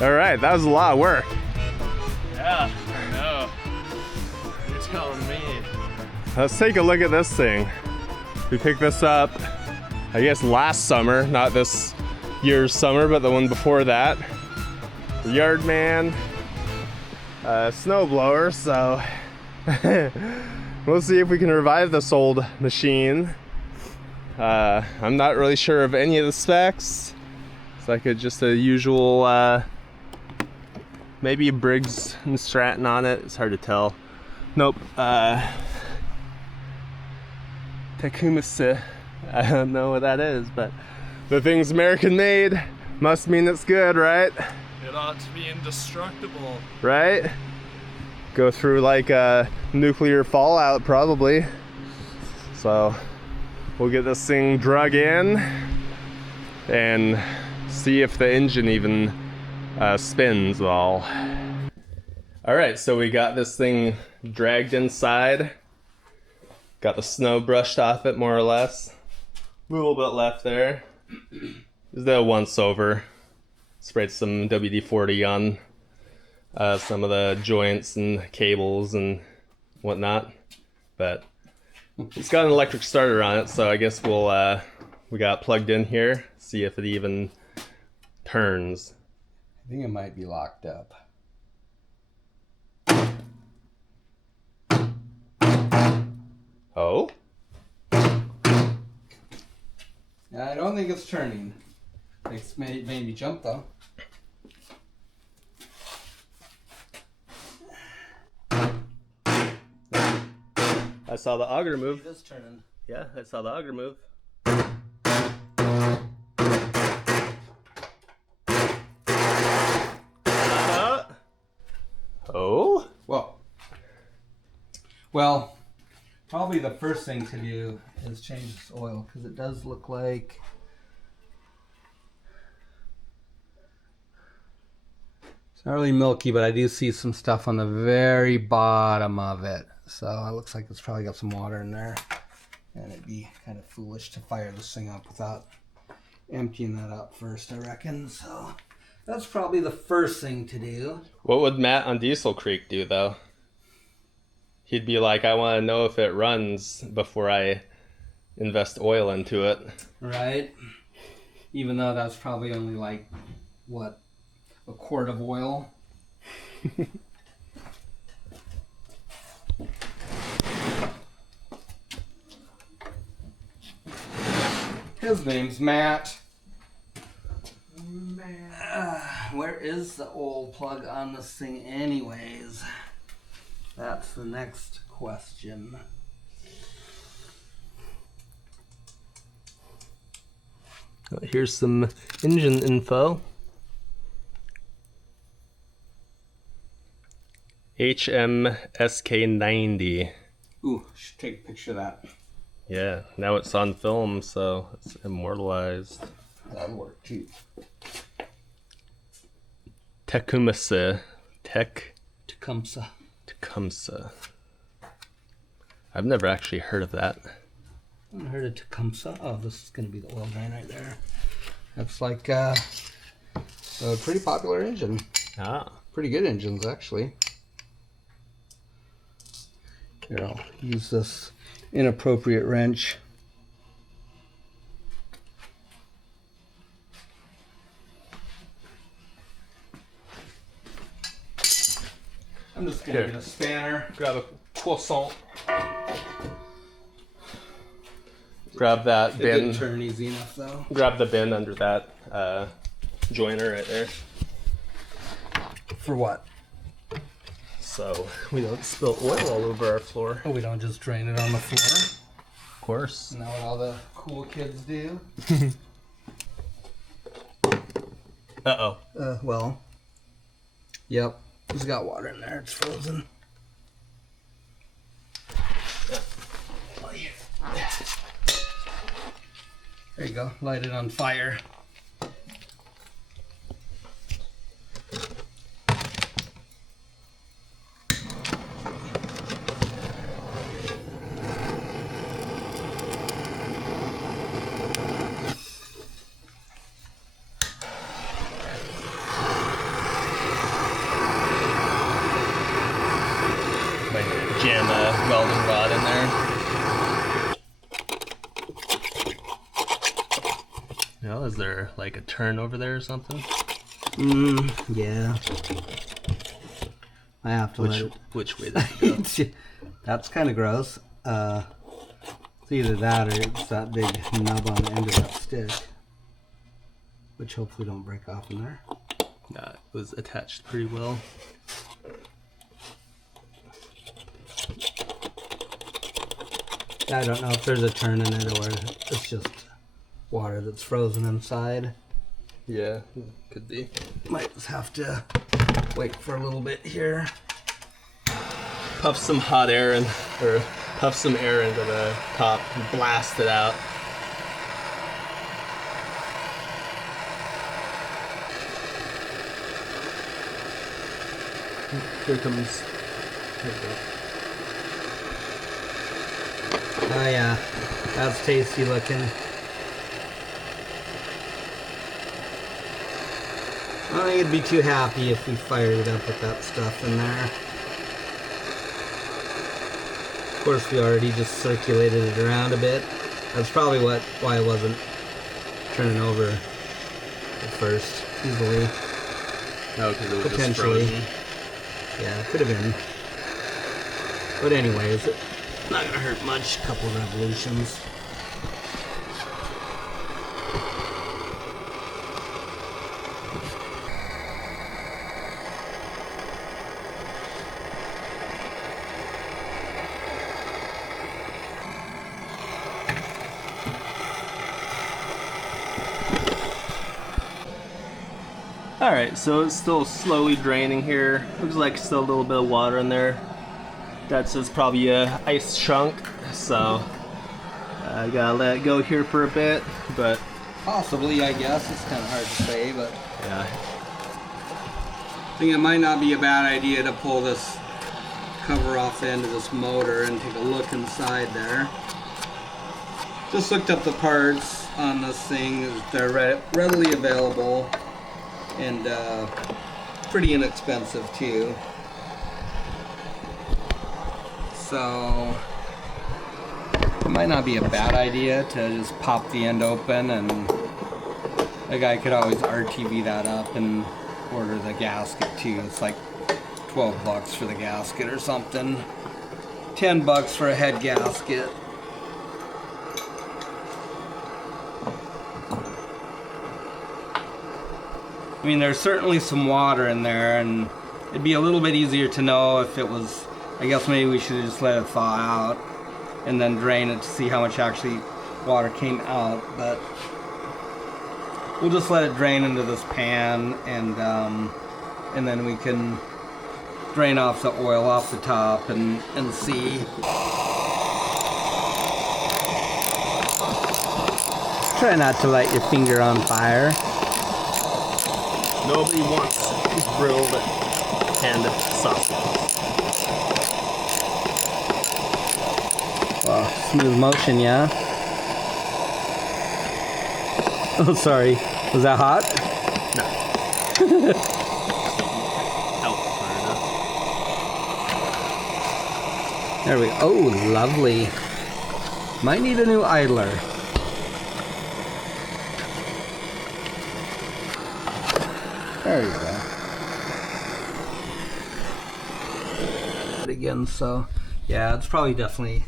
All right, that was a lot of work. Yeah, I know. You're telling me. Let's take a look at this thing. We picked this up, I guess last summer, not this year's summer, but the one before that. The Yardman snowblower, so we'll see if we can revive this old machine. I'm not really sure of any of the specs. It's like just a usual, maybe a Briggs and Stratton on it. It's hard to tell. Nope. Tecumseh. I don't know what that is, but the thing's American made. Must mean it's good, right? It ought to be indestructible. Right? Go through like a nuclear fallout probably. So we'll get this thing drug in and see if the engine even spins at all. All right, so we got this thing dragged inside. Got the snow brushed off it more or less. A little bit left there. This is the once over. Sprayed some WD-40 on some of the joints and cables and whatnot. But it's got an electric starter on it, so I guess we got it plugged in here. See if it even turns. I think it might be locked up. Oh? I don't think it's turning. It's made me jump though. I saw the auger move. It is turning. Yeah, I saw the auger move. Oh? Well, probably the first thing to do is change this oil because it does look like it's not really milky, but I do see some stuff on the very bottom of it. So it looks like it's probably got some water in there. And it'd be kind of foolish to fire this thing up without emptying that up first, I reckon. So that's probably the first thing to do. What would Matt on Diesel Creek do though? He'd be like, I want to know if it runs before I invest oil into it. Right? Even though that's probably only like, what, a quart of oil? His name's Matt. Where is the old plug on this thing anyways? That's the next question. Here's some engine info. HMSK90. Ooh, should take a picture of that. Yeah, now it's on film, so it's immortalized. That'll work too. Tecumseh. Tecumseh. Tecumseh. I've never actually heard of that. I haven't heard of Tecumseh. Oh, this is going to be the oil drain right there. That's like a pretty popular engine. Ah. Pretty good engines, actually. Here, I'll use this inappropriate wrench. I'm just going to get a spanner. Grab a croissant. Grab that It bin. didn't turn easy enough, though. Grab the bin under that joiner right there. For what? So we don't spill oil all over our floor. Oh, we don't just drain it on the floor. Of course. Isn't that what all the cool kids do? Uh-oh. Well. Yep. It's got water in there. It's frozen. There you go. Light it on fire. there like a turn over there or something? Yeah. I have to let it. Which way does it go? That's kind of gross. It's either that or it's that big nub on the end of that stick, which hopefully don't break off in there. Nah, it was attached pretty well. I don't know if there's a turn in it or it's just water that's frozen inside. Yeah, could be. Might just have to wait for a little bit here. Puff some hot air in, or puff some air into the top and blast it out. Here comes. Here we go. Oh yeah, that's tasty looking. I don't think I'd be too happy if we fired it up with that stuff in there. Of course, we already just circulated it around a bit. That's probably why it wasn't turning over at first easily. Oh, because it was Potentially. just frozen. Yeah, it could have been. But anyways, it's not gonna hurt much. Couple revolutions. Alright, so it's still slowly draining here. Looks like still a little bit of water in there. That's just probably a ice chunk, so I gotta let it go here for a bit, but Possibly, I guess. It's kind of hard to say, but yeah. I think it might not be a bad idea to pull this cover off the end of this motor and take a look inside there. Just looked up the parts on this thing. They're readily available and pretty inexpensive too. So it might not be a bad idea to just pop the end open, and a guy could always RTV that up and order the gasket too. It's like 12 bucks for the gasket or something. 10 bucks for a head gasket. I mean, there's certainly some water in there, and it'd be a little bit easier to know if it was, I guess maybe we should have just let it thaw out and then drain it to see how much actually water came out, but we'll just let it drain into this pan, and then we can drain off the oil off the top and see. Try not to light your finger on fire. Nobody wants grilled hand sausages. Wow, smooth motion, yeah? Oh, sorry. Was that hot? No. Out far enough. There we go. Oh, lovely. Might need a new idler. There you go. Again, so yeah, it's probably definitely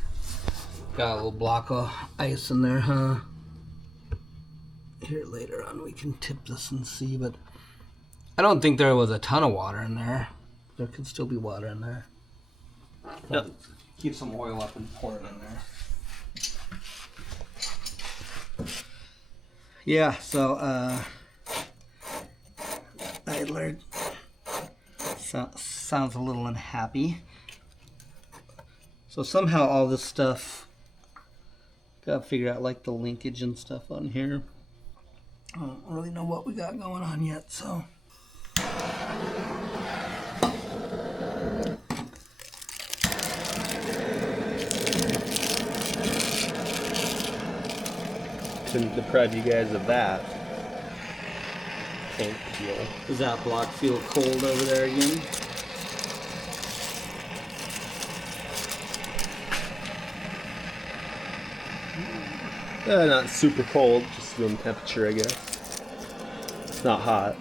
got a little block of ice in there, huh? Here later on we can tip this and see, but I don't think there was a ton of water in there. There could still be water in there. Yep. Keep some oil up and pour it in there. Yeah, so idler sounds a little unhappy. So somehow all this stuff, gotta figure out like the linkage and stuff on here. I don't really know what we got going on yet, so. Shouldn't deprive you guys of that. Paint deal. Does that block feel cold over there again? Not super cold, just room temperature, I guess. It's not hot.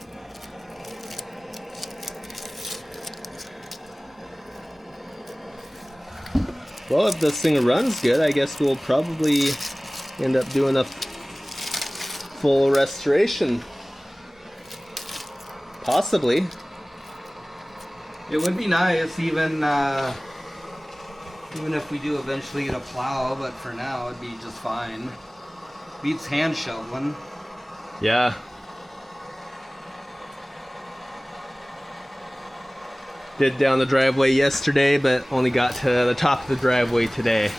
Well, if this thing runs good, I guess we'll probably end up doing a full restoration. Possibly. It would be nice, even if we do eventually get a plow, but for now it'd be just fine. Beats hand shoveling. Yeah. Did down the driveway yesterday, but only got to the top of the driveway today.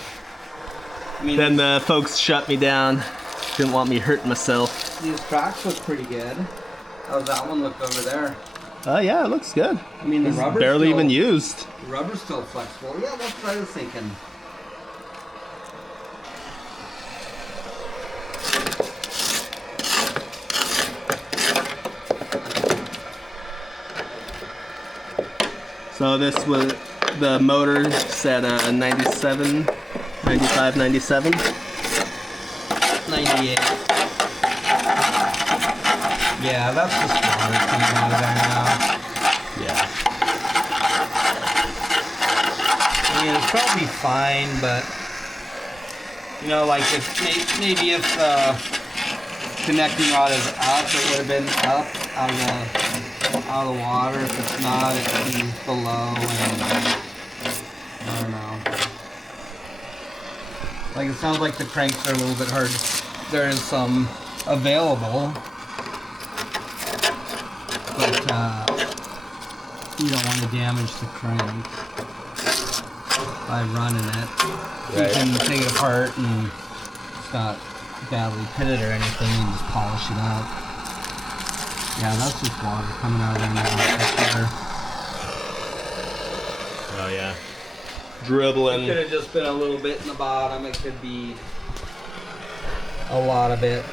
I mean, Then the folks shut me down. Didn't want me hurting myself. these tracks look pretty good. How's that one look over there? Yeah, it looks good. I mean, the It's rubber's barely still, even used. The rubber's still flexible. Yeah, that's what I was thinking. So this was the motor set 97, 95, 97. 98. Yeah, that's just water coming out of there now. Yeah. I mean, it's probably fine, but you know, like if maybe if connecting rod is up, it would have been up out of the water. If it's not, it would be below, and I don't know. Like it sounds like the cranks are a little bit hard. There is some available, but you don't want to damage the crank by running it. Right. You can take it apart and it's not badly pitted or anything, and just polish it up. Yeah, that's just water coming out of there now. That's water. Oh yeah. It Dribbling. could have just been a little bit in the bottom. It could be a lot of it.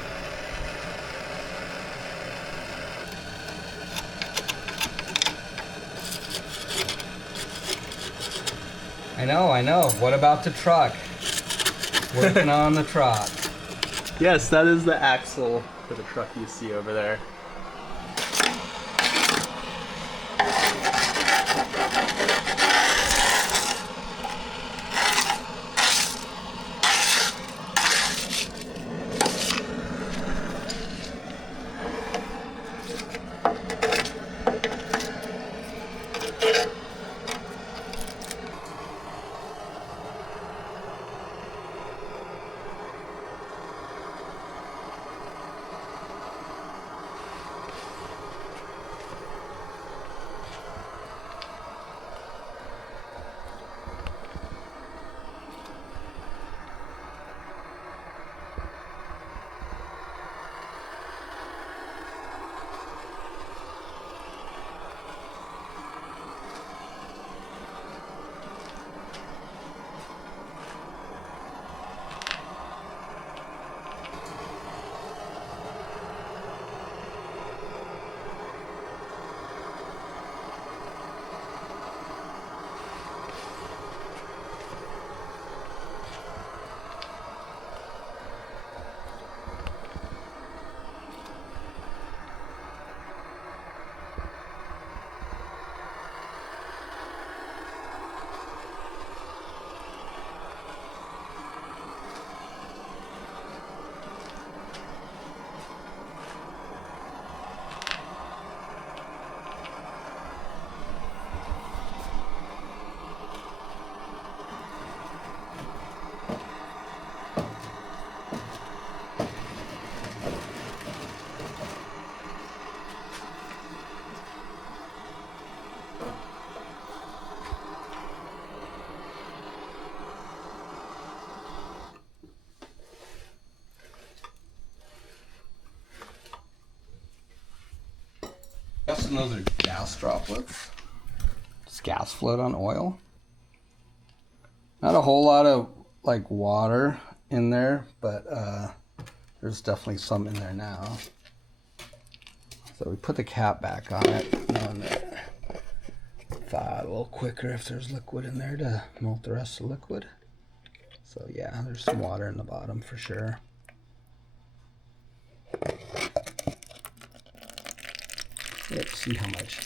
I know. What about the truck? Working on the truck. Yes, that is the axle for the truck you see over there. Guessing those are gas droplets. It's gas float on oil. Not a whole lot of like water in there, but there's definitely some in there now. So we put the cap back on it, knowing that thaw out a little quicker if there's liquid in there to melt the rest of the liquid. So yeah, there's some water in the bottom for sure. Let's see how much.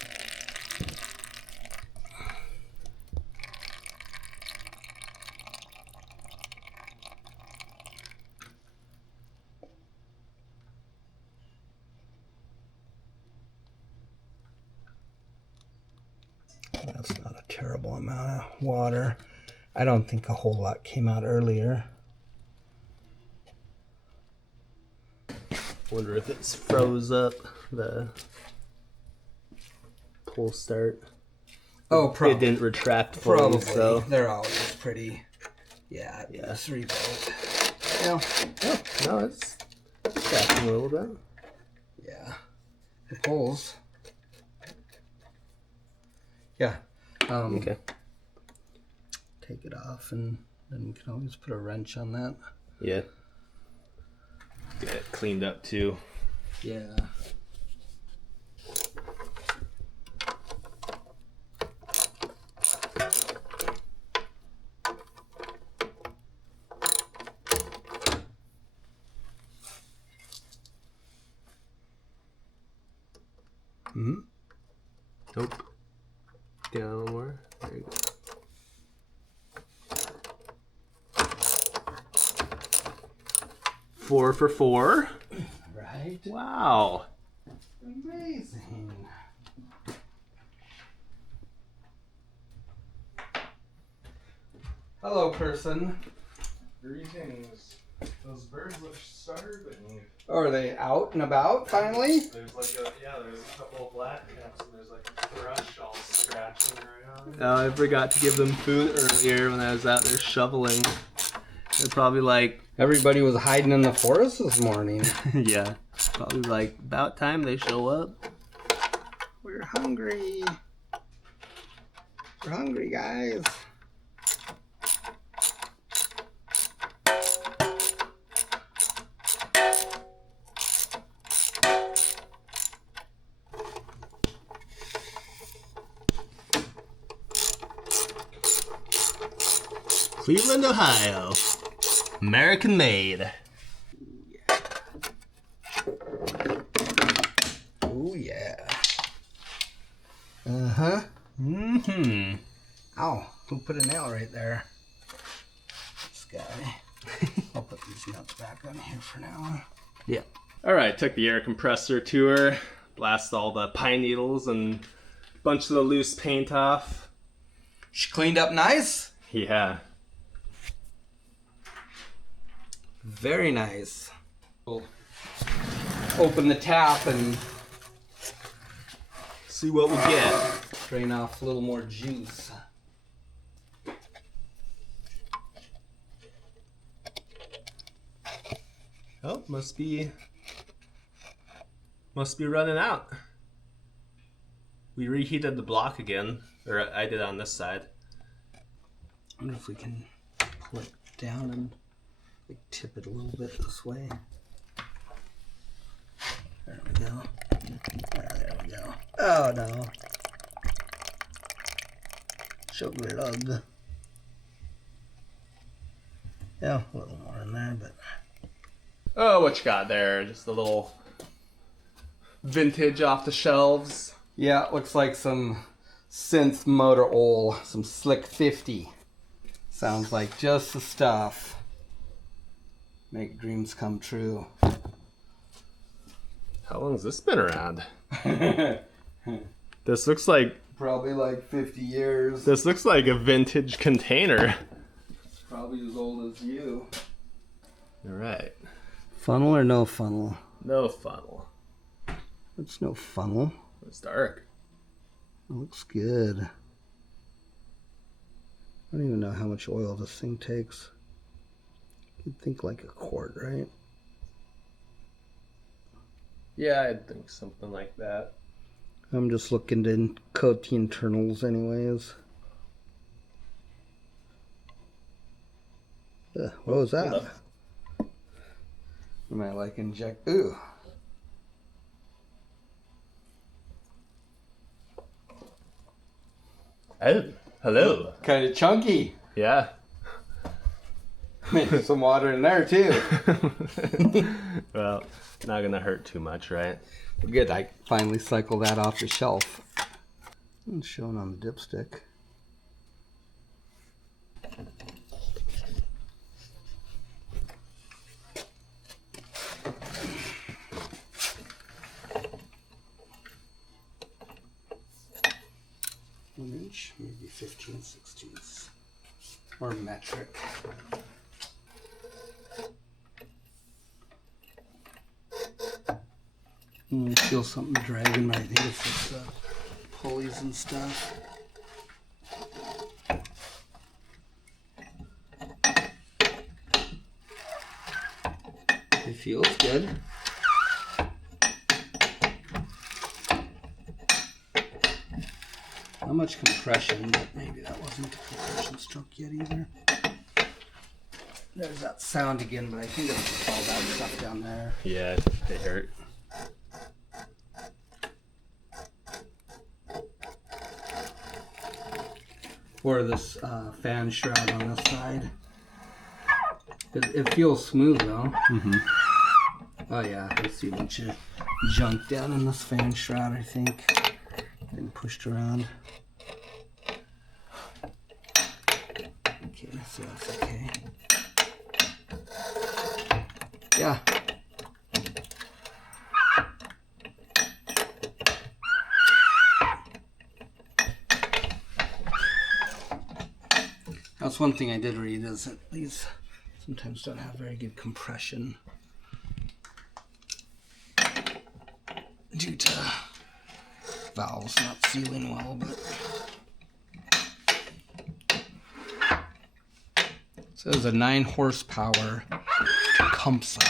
That's not a terrible amount of water. I don't think a whole lot came out earlier. Wonder if it's froze up the pull start. Oh, probably. It didn't retract fully, Probably. so. They're always pretty. Yeah, it's rebuilt. Yeah. Oh, no, it's cracking a little bit. Yeah. It pulls. Yeah. Okay. Take it off, and then we can always put a wrench on that. Yeah. Get it cleaned up too. Yeah. Mm-hmm. Nope. Down more. There you go. Four for four. Right? Wow. Amazing. Hello, person. Greetings. Those birds look starving. Are they out and about finally? There's like there's a couple of black caps and there's like a thrush all scratching around. Oh, I forgot to give them food earlier when I was out there shoveling. They're probably like, Everybody was hiding in the forest this morning. yeah, probably like about time they show up. We're hungry. We're hungry, guys. Cleveland, Ohio. American made. Oh, yeah. Uh-huh. Mm-hmm. Ow, who put a nail right there? This guy. I'll put these nuts back on here for now. Yeah. All right, took the air compressor tour, blast all the pine needles and a bunch of the loose paint off. She cleaned up nice? Yeah. Very nice. We'll open the tap and See what we get. drain off a little more juice. Oh, must be running out. We reheated the block again, or I did on this side. I wonder if we can pull it down and like, tip it a little bit this way. There we go. There we go. Oh no. Sugar lug. Yeah, a little more in there, but Oh, what you got there? Just a little vintage off the shelves. yeah, it looks like some synth motor oil, some Slick 50. Sounds like just the stuff. Make dreams come true. How long has this been around? This looks like Probably like 50 years. this looks like a vintage container. Probably as old as you. All right. Funnel or no funnel? No funnel. It's no funnel. It's dark. It looks good. I don't even know how much oil this thing takes. You'd think like a quart, right? Yeah, I'd think something like that. I'm just looking to coat the internals anyways. What was that? Hold Am I like inject? Ooh. Oh, hello. Kind of chunky. Yeah. Maybe some water in there too. Well, not gonna hurt too much, right? Good, I finally cycled that off the shelf. It's shown on the dipstick. Inch, maybe 15/16 or metric. I feel something dragging, but I think it's just the pulleys and stuff. It feels good. Not much compression, but maybe that wasn't the compression stroke yet either. There's that sound again, but I think it's all that stuff down there. Yeah, it hurt. Or this fan shroud on this side. It feels smooth though. Mm-hmm. Oh yeah, I see a bunch of junk down in this fan shroud, I think. Getting pushed around. Okay, so that's okay. Yeah. That's one thing I did read, is that these sometimes don't have very good compression due to valves not sealing well, but so it's a 9 horsepower Tecumseh.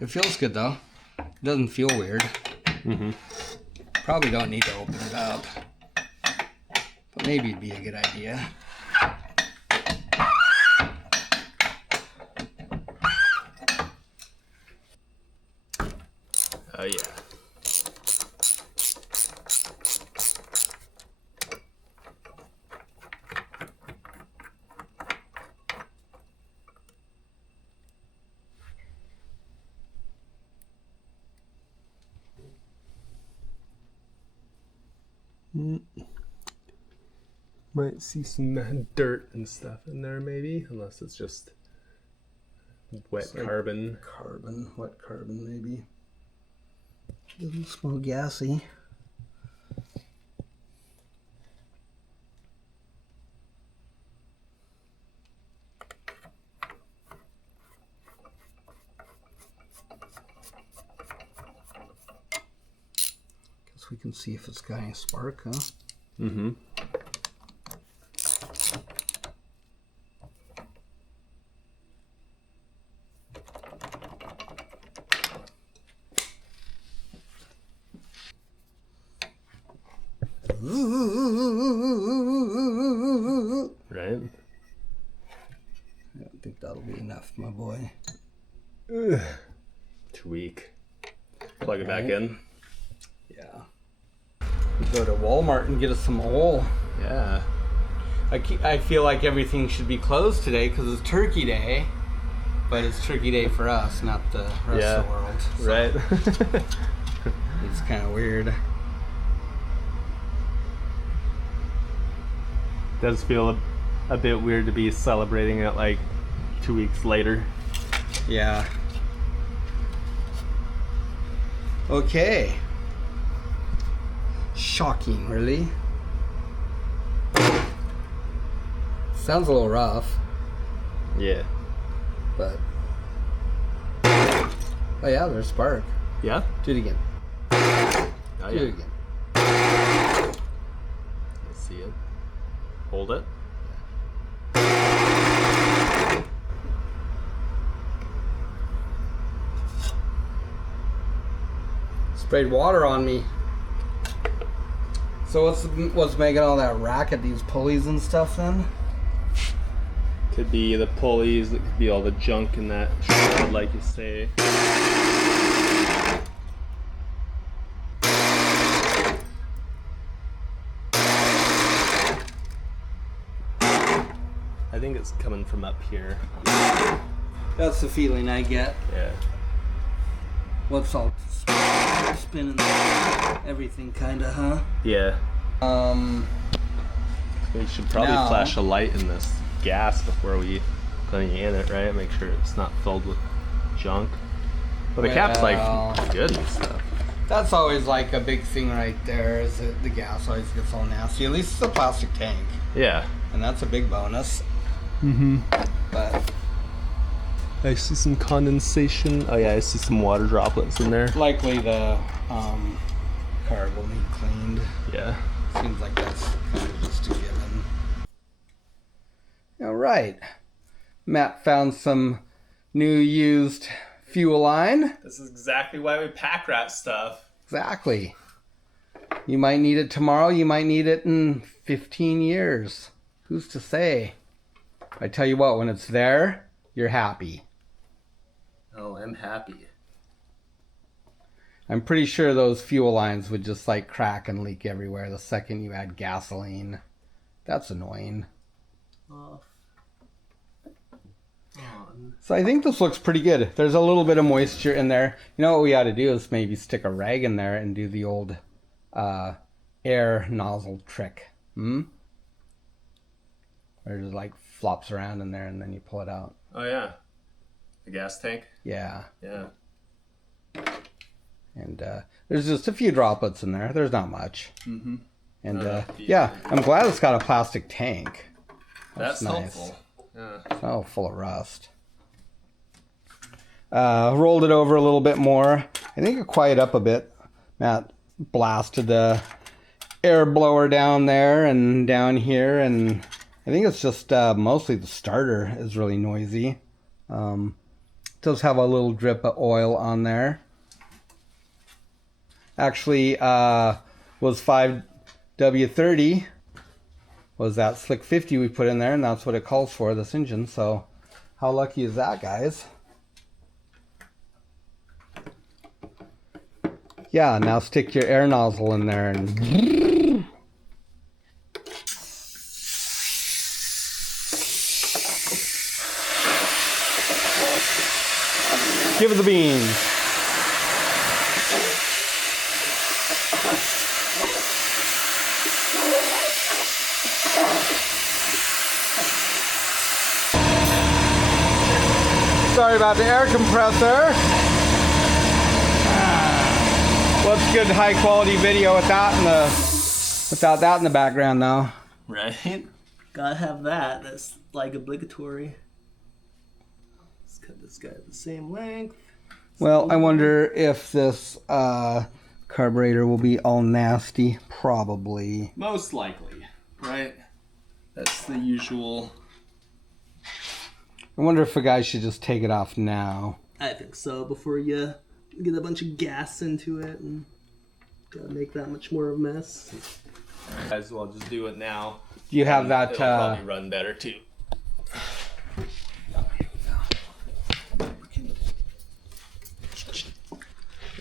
It feels good though. It doesn't feel weird. Mm-hmm. Probably don't need to open it up, but maybe it'd be a good idea. Oh yeah. Might see some dirt and stuff in there maybe, unless it's just wet It's like carbon. Wet carbon maybe. Doesn't smell gassy. Guess we can see if it's got any spark, huh? Mm-hmm. Right? I don't think that'll be enough, my boy. Ugh. Too weak. Plug it back in. Yeah. Go to Walmart and get us some oil. Yeah. I feel like everything should be closed today because it's Turkey Day, but it's Turkey Day for us, not the rest of the world. So Right. it's kind of weird. Does feel a bit weird to be celebrating it like 2 weeks later. Yeah. Okay. Shocking, really. Sounds a little rough, Yeah. but oh yeah, there's spark. Yeah? Do it again. Oh, Do yeah. it again. Let's see it. Hold it. Sprayed water on me. So what's making all that racket? These pulleys and stuff then? Could be the pulleys, it could be all the junk in that shroud, like you say. I think it's coming from up here. That's the feeling I get. Yeah. What's all spinning? Everything kind of, huh? Yeah. We should probably Now- flash a light in this gas before we put any in it, right? Make sure it's not filled with junk. But the cap's like Well- good and stuff. That's always like a big thing right there, is that the gas always gets all nasty. At least it's a plastic tank, Yeah. and that's a big bonus. Mm-hmm. But I see some condensation. Oh yeah, I see some water droplets in there. likely the carb will need cleaned. Yeah. Seems like that's kind of just a given. All right. Matt found some new used fuel line. This is exactly why we pack rat stuff. Exactly. You might need it tomorrow. You might need it in 15 years. Who's to say? I tell you what, when it's there, you're happy. Oh, I'm happy. I'm pretty sure those fuel lines would just like crack and leak everywhere the second you add gasoline. That's annoying. So I think this looks pretty good. There's a little bit of moisture in there. You know what we ought to do is maybe stick a rag in there and do the old air nozzle trick. Where it just like flops around in there and then you pull it out. Oh yeah. The gas tank? Yeah. Yeah. And there's just a few droplets in there. There's not much. Mm-hmm. And yeah, I'm glad it's got a plastic tank. That's nice. helpful. Yeah. Oh, full of rust. Rolled it over a little bit more. I think it quieted up a bit. Matt blasted the air blower down there and down here, and I think it's just mostly the starter is really noisy. Does have a little drip of oil on there. Actually, was 5W30 was that slick 50 we put in there, and that's what it calls for, this engine. So how lucky is that, guys? Yeah, now stick your air nozzle in there and give it the beans. Sorry about the air compressor. What's good high quality video without that in the background though? Right? Gotta have that. That's like obligatory. Let's cut this guy at the same length. Well, I wonder if this carburetor will be all nasty. Probably. Most likely, right? That's the usual. I wonder if a guy should just take it off now. I think so, before you get a bunch of gas into it and gotta make that much more of a mess. Might as well just do it now. Do you have that? It'll probably run better too.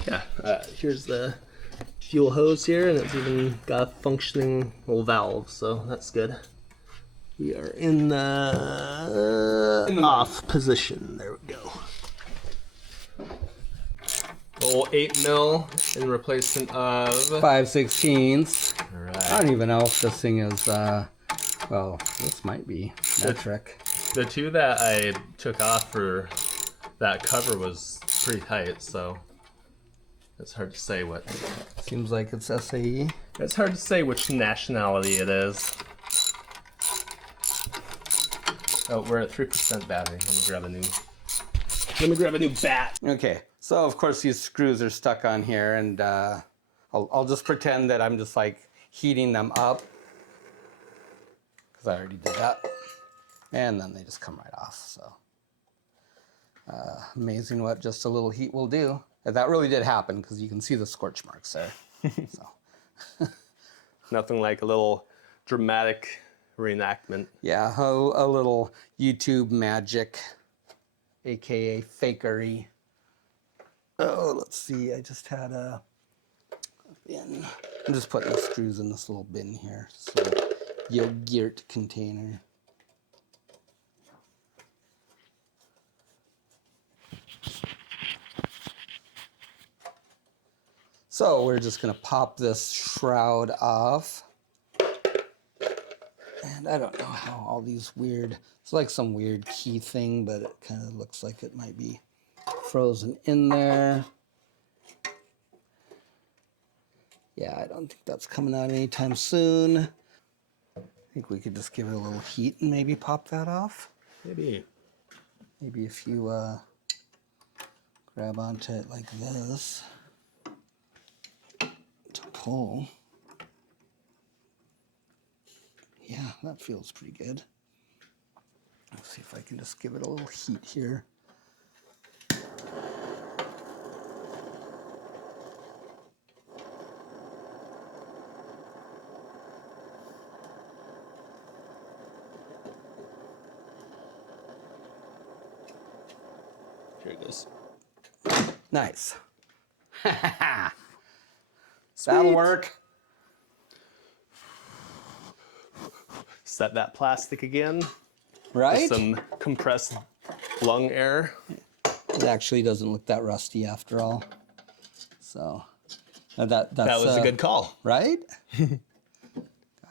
Yeah, here's the fuel hose here, and it's even got a functioning little valve, so that's good. We are in the off position. There we go. Little 8 mil in replacement of 5/16. All I right. don't even know if this thing is. Well, this might be metric. The two that I took off for that cover was pretty tight, so it's hard to say what. Seems like it's SAE. It's hard to say which nationality it is. Oh, we're at 3% battery. Let me grab a new bat. Okay, so of course these screws are stuck on here, and I'll just pretend that I'm just like heating them up, because I already did that, and then they just come right off. So amazing what just a little heat will do. And that really did happen, because you can see the scorch marks there. So Nothing like a little dramatic reenactment. yeah, a little YouTube magic, aka fakery. Oh, let's see. I just had a bin. I'm just putting the screws in this little bin here. This little yogurt container. So we're just gonna pop this shroud off. And I don't know how all these weird, it's like some weird key thing, but it kind of looks like it might be frozen in there. Yeah, I don't think that's coming out anytime soon. I think we could just give it a little heat and maybe pop that off. Maybe. Maybe if you grab onto it like this to pull. Yeah, that feels pretty good. Let's see if I can just give it a little heat here. Here it goes. Nice. That'll work. Set that plastic again. Right? Some compressed lung air. It actually doesn't look that rusty after all. So that's That was a good call. right? Gosh,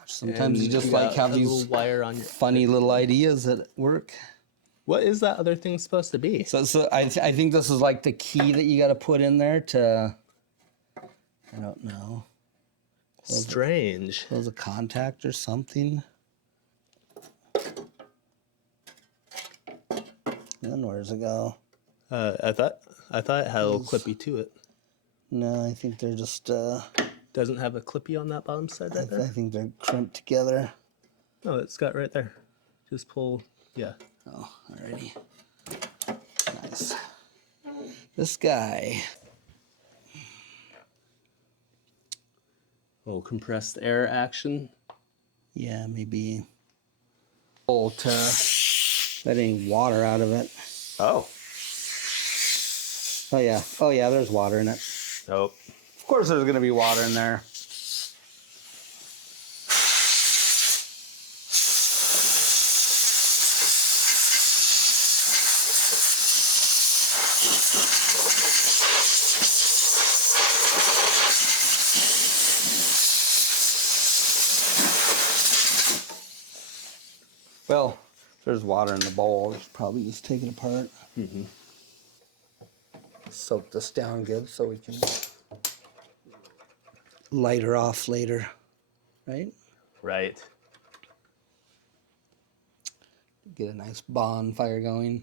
sometimes And you just you like got have a these little wire on your. funny little ideas at work. What is that other thing supposed to be? So I think this is like the key that you got to put in there to. I don't know. Strange. Close a contact or something. Then where's it go? I thought it had a little clippy to it. No, I think they're just. Doesn't have a clippy on that bottom side right I there? think they're crimped together. No, it's got right there. Just pull, yeah. Oh, alrighty. Nice. This guy. Oh, compressed air action. Yeah, maybe. Pull to let any water out of it. Oh. Oh yeah. Oh yeah, there's water in it. Nope. Of course there's gonna be water in there. Well, there's water in the bowl. We should probably just take it apart. Mm-hmm. Soak this down good so we can light her off later, right? Right. Get a nice bonfire going.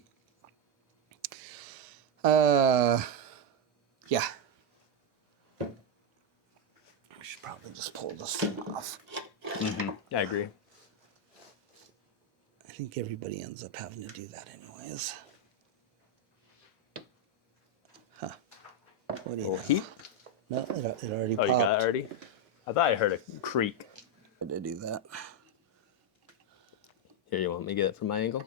Yeah. We should probably just pull this thing off. Mm-hmm. I agree. I think everybody ends up having to do that anyways. Huh. What do you know? Heat? No, it already Oh, popped. you got it already? I thought I heard a creak. I did do that. Here, you want me to get it from my angle?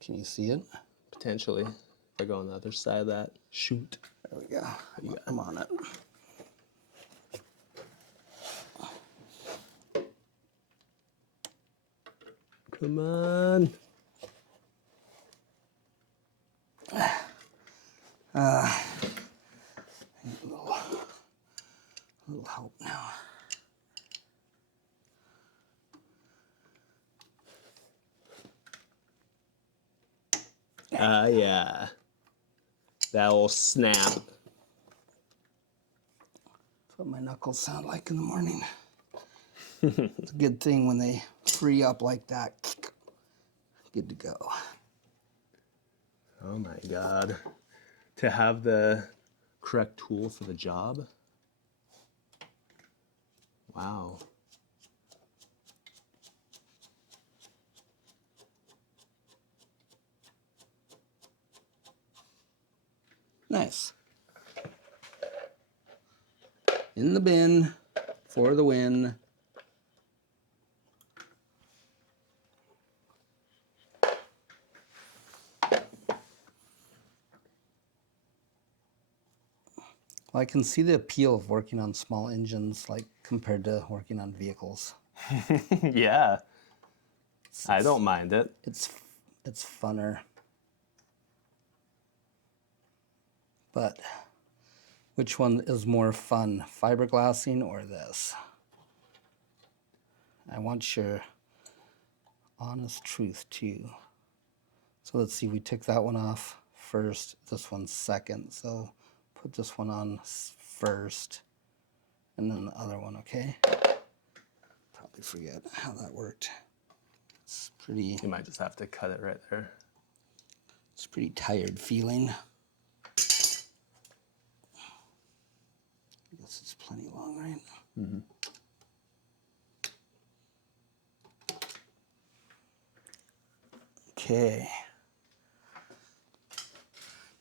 Can you see it? Potentially. If I go on the other side of that chute. There we go. I'm on it. Come on. A little help now. Yeah. That'll snap. That's what my knuckles sound like in the morning. It's a good thing when they free up like that. Good to go. Oh my god. To have the correct tool for the job? Wow. Nice. In the bin for the win. Well, I can see the appeal of working on small engines, like compared to working on vehicles. Yeah. I don't mind it. It's funner. But Which one is more fun, fiberglassing or this? I want your honest truth too. So let's see, we took that one off first, this one second. So put this one on first and then the other one, okay? Probably forget how that worked. It's pretty, You might just have to cut it right there. it's pretty tired feeling. I guess it's plenty long, right? Mm-hmm. Okay.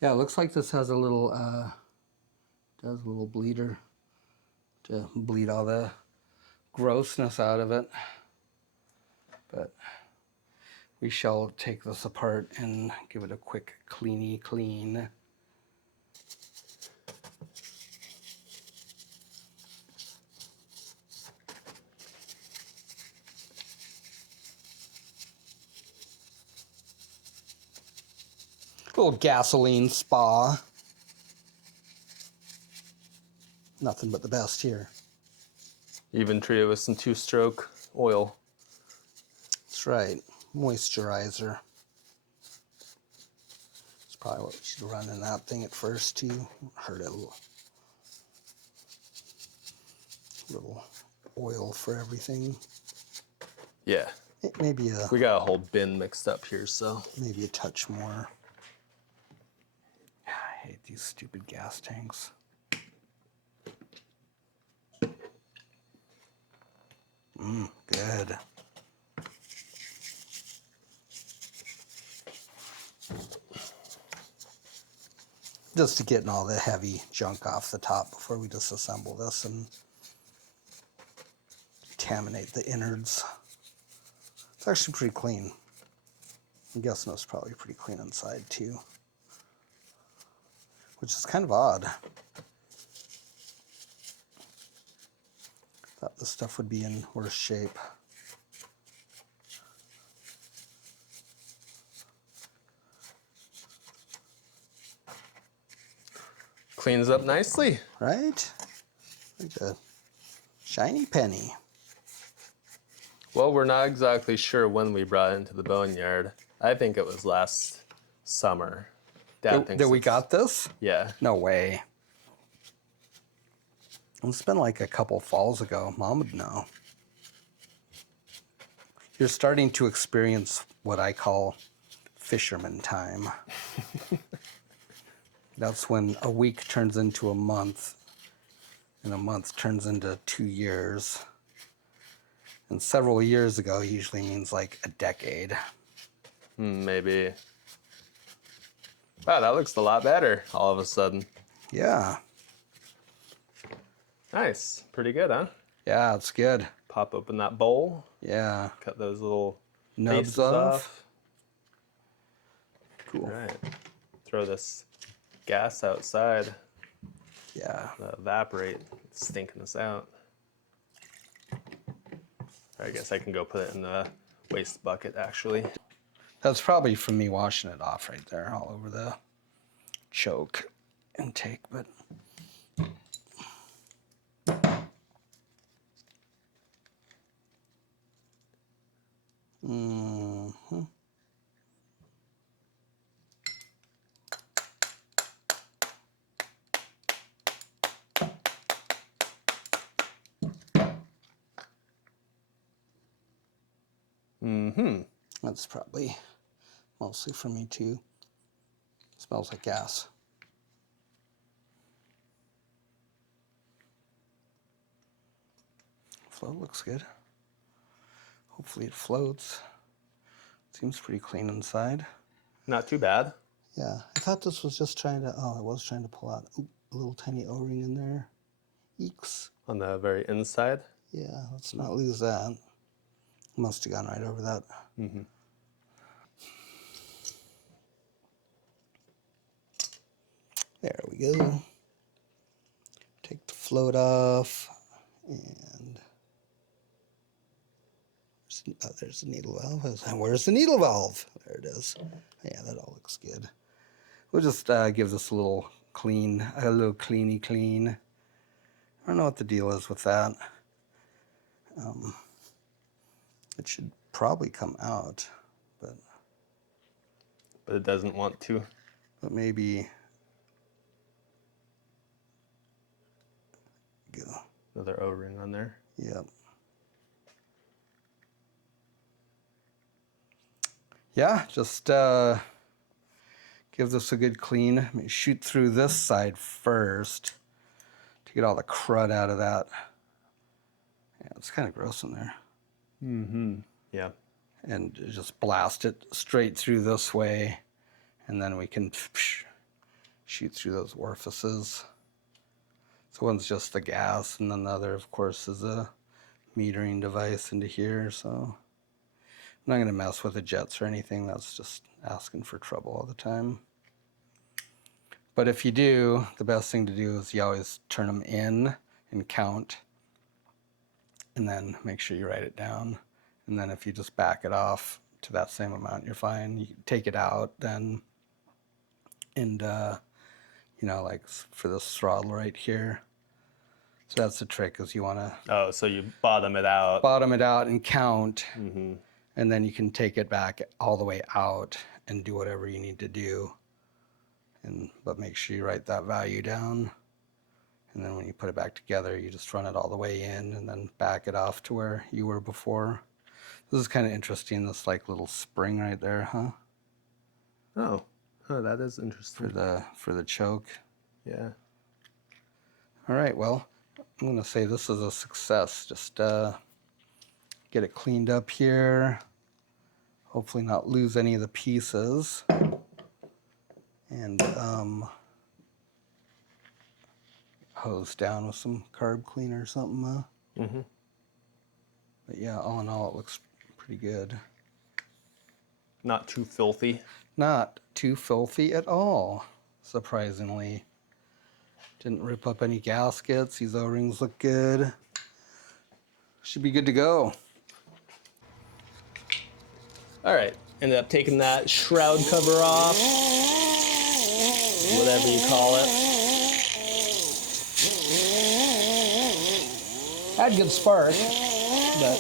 Yeah, it looks like this has a little does a little bleeder to bleed all the grossness out of it. But we shall take this apart and give it a quick cleany clean. Little gasoline spa. Nothing but the best here. Even treat it with some 2-stroke oil. That's right. Moisturizer. That's probably what we should run in that thing at first too. Hurt it a little oil for everything. Yeah. Maybe We got a whole bin mixed up here, so. maybe a touch more. I hate these stupid gas tanks. Good. Just to getting all the heavy junk off the top before we disassemble this and contaminate the innards. It's actually pretty clean. I'm guessing it's probably pretty clean inside too, which is kind of odd. Thought this stuff would be in worse shape. Cleans up nicely. Right? Like a shiny penny. Well, we're not exactly sure when we brought it into the boneyard. I think it was last summer. Dad thinks That we it's- got this? Yeah. No way. It's been like a couple falls ago. Mom would know. You're starting to experience what I call fisherman time. That's when a week turns into a month, and a month turns into 2 years. And several years ago usually means like a decade. Maybe. Wow, that looks a lot better all of a sudden. Yeah. Nice. Pretty good, huh? Yeah, it's good. Pop open that bowl. Yeah. Cut those little Nubs pieces off. All Cool. right. Throw this gas outside. Yeah. Evaporate. It's stinking us out. I guess I can go put it in the waste bucket, actually. That's probably from me washing it off right there all over the choke intake, but that's probably mostly for me too. Smells like gas. Float looks good. Hopefully it floats. Seems pretty clean inside. Not too bad. Yeah, I thought this was just trying to, I was trying to pull out a little tiny O-ring in there. Eeks. On the very inside. Yeah, let's not lose that. Must have gone right over that. There we go. Take the float off, and there's the needle valve. Where's the needle valve? There it is. Yeah, that all looks good. We'll just give this a little clean, a little clean. I don't know what the deal is with that. It should probably come out, but it doesn't want to. Maybe go. Another O-ring on there. Yep. Yeah, just give this a good clean. Shoot through this side first to get all the crud out of that. Yeah, it's kind of gross in there. Mm-hmm. Yeah. And just blast it straight through this way, and then we can shoot through those orifices. So one's just the gas, and then the other, of course, is a metering device into here. So I'm not going to mess with the jets or anything. That's just asking for trouble all the time. But if you do, the best thing to do is you always turn them in and count, and then make sure you write it down. And then if you just back it off to that same amount, you're fine. You take it out then, and you know, like for this throttle right here. So that's the trick, is you want to so you bottom it out. Bottom it out and count, Mm-hmm. and then you can take it back all the way out and do whatever you need to do. But make sure you write that value down. And then when you put it back together, you just run it all the way in and then back it off to where you were before. This is kind of interesting, this like little spring right there, huh? Oh, that is interesting. For the choke. Yeah. All right, well, I'm gonna say this is a success. Just get it cleaned up here. Hopefully not lose any of the pieces. And hose down with some carb cleaner or something. Mm-hmm. But yeah, all in all, it looks pretty good. Not too filthy. Not too filthy at all, surprisingly. Didn't rip up any gaskets. These O-rings look good. Should be good to go. All right, ended up taking that shroud cover off, whatever you call it. Had good spark, but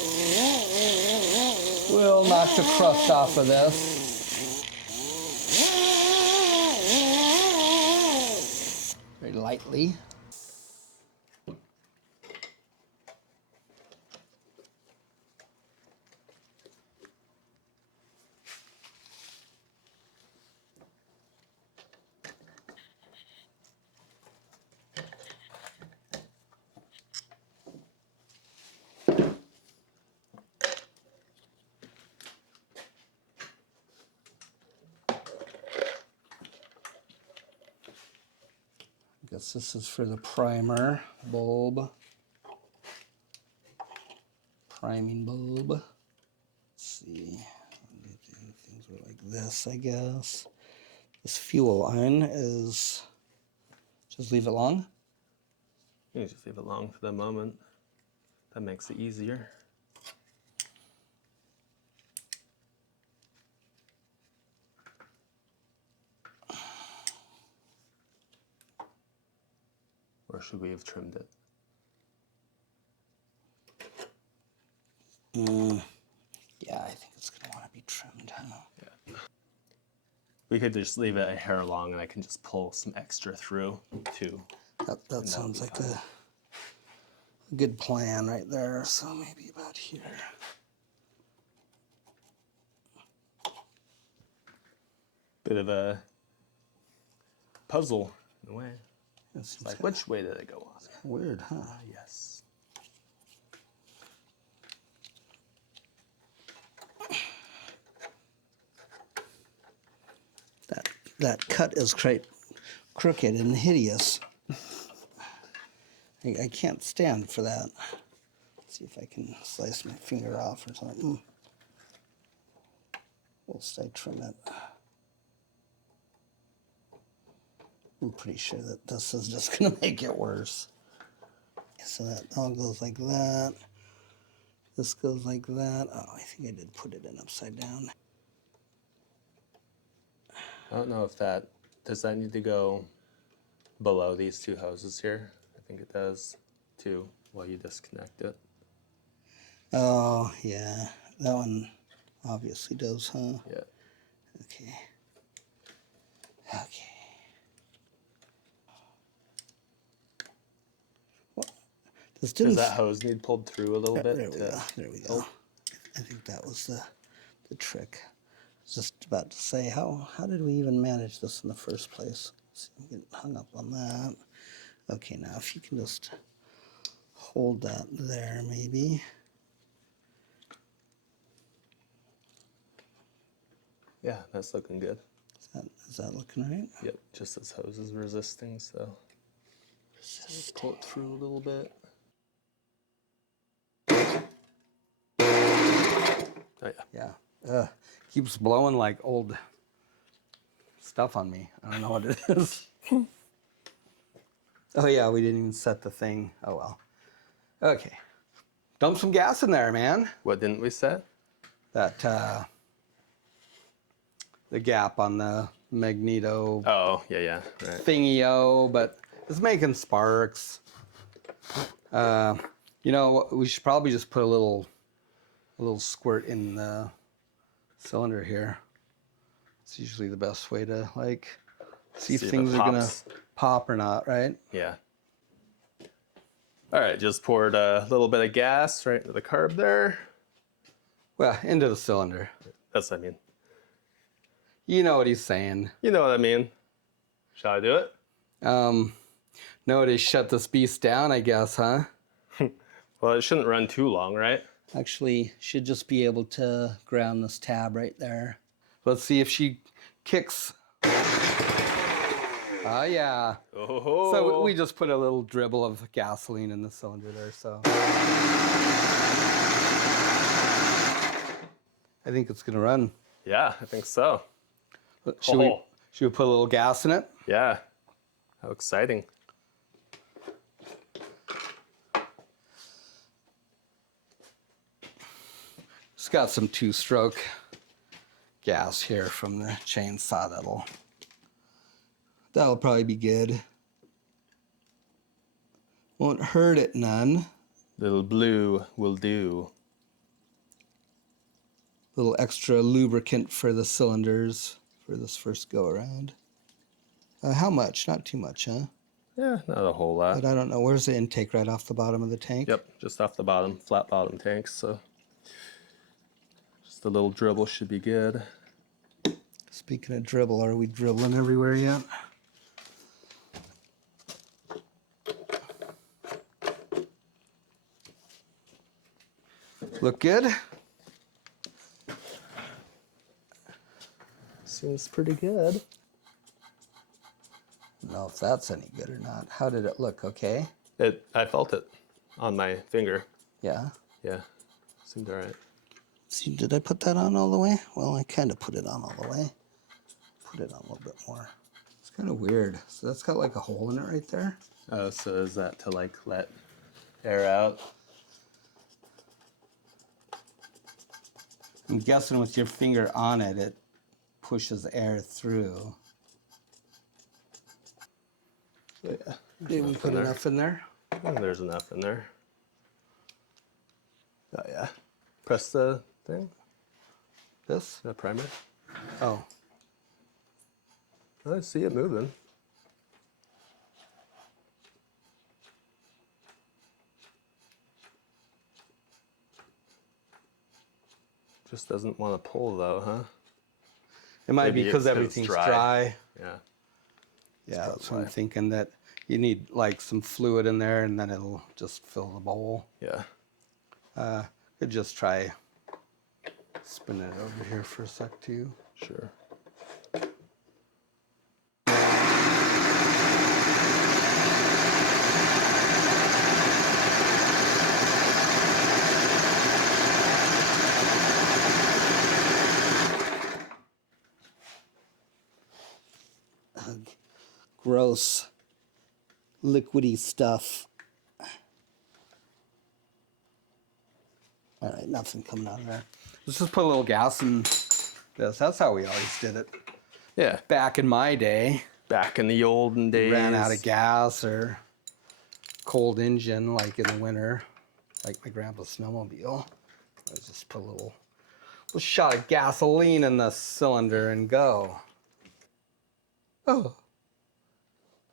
we'll knock the crust off of this. Very lightly. I guess this is for the primer bulb. Priming bulb. Let's see. Things were like this, I guess. This fuel line is just leave it long. You just leave it long for the moment. That makes it easier. Or should we have trimmed it? Yeah, I think it's gonna want to be trimmed. Yeah. We could just leave it a hair long, and I can just pull some extra through too. That sounds like a good plan right there. So maybe about here. Bit of a puzzle in a way. It's Like, which way did it go on? weird, huh? Yes. That cut is quite crooked and hideous. I can't stand for that. Let's see if I can slice my finger off or something. Whilst I trim it. I'm pretty sure that this is just gonna make it worse. So that all goes like that. This goes like that. Oh, I think I did put it in upside down. I don't know if does that need to go below these two hoses here. I think it does too while you disconnect it. Oh, yeah. That one obviously does, huh? Yeah. Okay. Okay. Well, this didn't... Does that hose need pulled through a little bit? There we go. There we go. I think that was the trick. I was just about to say, how did we even manage this in the first place? See, I'm getting hung up on that. Okay, now if you can just hold that there, maybe. Yeah, that's looking good. Is that looking right? Yep, just this hose is resisting, so just pull it through a little bit. Oh yeah. Yeah. Keeps blowing like old stuff on me. I don't know what it is. Oh yeah, we didn't even set the thing. Oh well. Okay. Dump some gas in there, man. What didn't we set? That the gap on the magneto Oh, yeah, right. thingy-o, but it's making sparks. You know, we should probably just put a little squirt in the cylinder here. It's usually the best way to like see if things are gonna pop or not, right? Yeah. All right, just poured a little bit of gas right into the carb there. Well, into the cylinder. That's what I mean. You know what he's saying. You know what I mean. Shall I do it? Nowadays, shut this beast down, I guess, huh? Well, it shouldn't run too long, right? Actually, should just be able to ground this tab right there. Let's see if she kicks. Oh, yeah. Oh. So we just put a little dribble of gasoline in the cylinder there, so. I think it's gonna run. Yeah, I think so. Should we put a little gas in it? Yeah. How exciting. It's got some 2-stroke gas here from the chainsaw. That'll probably be good. Won't hurt it none. Little blue will do. Little extra lubricant for the cylinders for this first go around. How much? Not too much, huh? Yeah, not a whole lot. But I don't know. Where's the intake? Right off the bottom of the tank? Yep, just off the bottom, flat bottom tanks. So just a little dribble should be good. Speaking of dribble, are we dribbling everywhere yet? Look good? Seems pretty good. I don't know if that's any good or not. How did it look? Okay. I felt it on my finger. Yeah. Yeah, seemed all right. See, did I put that on all the way? Well, I kind of put it on all the way. Put it on a little bit more. It's kind of weird. So that's got like a hole in it right there. Oh, so is that to like let air out? I'm guessing with your finger on it, it pushes air through. So, yeah. Did we put enough in there? Oh, there's enough in there. Oh yeah. Press the thing. This? The primer. Oh. I see it moving. Just doesn't want to pull though, huh? It might Maybe be because it's everything's dry. Yeah. Yeah, that's what I'm thinking, that you need like some fluid in there and then it'll just fill the bowl. Yeah. Could just try spinning it over here for a sec too. Sure. Gross, liquidy stuff. All right, nothing coming out of there. Let's just put a little gas in this. That's how we always did it Yeah. back in my day. back in the olden days. Ran out of gas or cold engine like in the winter, like my grandpa's snowmobile. I just put a little shot of gasoline in the cylinder and go. Oh,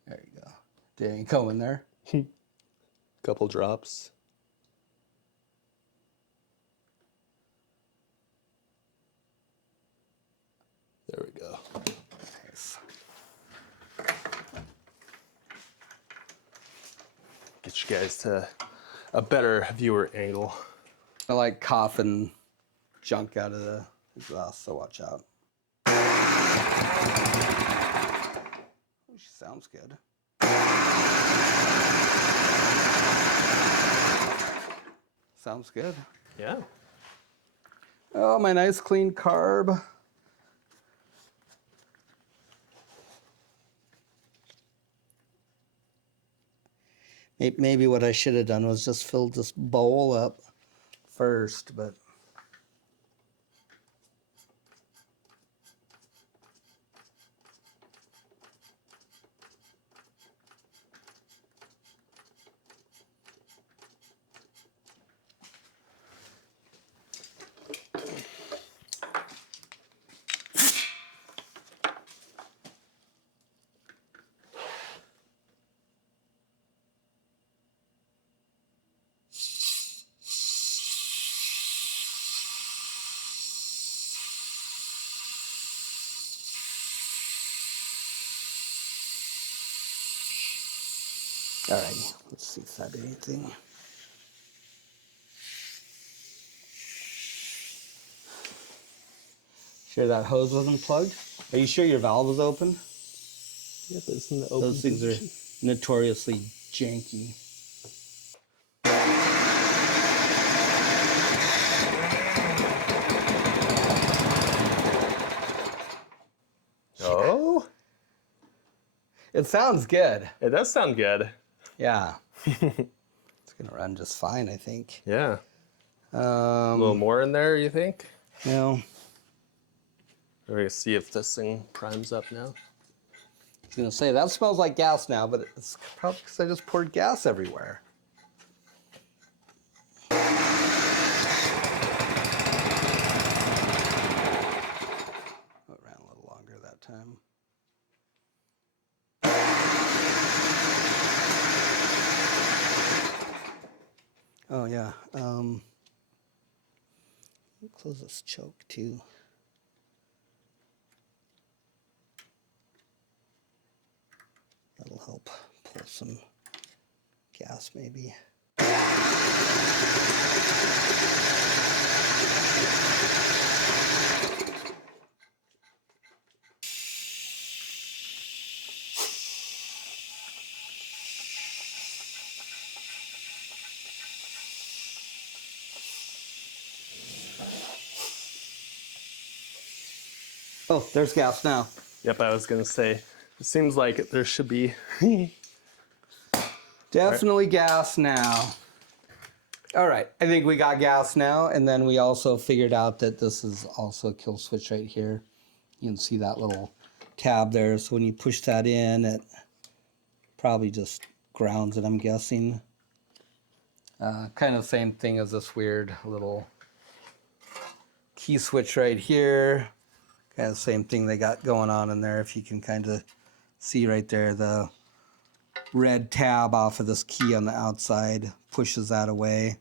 there you go. There you go in there. Couple drops. There we go. Nice. Get you guys to a better viewer angle. I like coughing junk out of the exhaust, so watch out. Oh, she sounds good. Sounds good. Yeah. Oh, my nice clean carb. Maybe what I should have done was just filled this bowl up first, but alrighty, let's see if that did anything. Sure that hose wasn't plugged? Are you sure your valve was open? Yep, it's in the open Those things position. are notoriously janky. Oh, It sounds good. it does sound good. Yeah. It's gonna run just fine, I think. Yeah. A little more in there, you think? You know, We're gonna see if this thing primes up now. I was gonna say that smells like gas now, but it's probably because I just poured gas everywhere. Oh, it ran a little longer that time. Oh yeah. Close this choke too. That'll help pull some gas maybe. Oh, there's gas now. Yep, I was gonna say, it seems like there should be. Definitely gas now. All right, I think we got gas now, and then we also figured out that this is also a kill switch right here. You can see that little tab there, so when you push that in, it probably just grounds it, I'm guessing. Kind of the same thing as this weird little key switch right here. Kind of the same thing they got going on in there, if you can kind of see right there, the red tab off of this key on the outside pushes that away.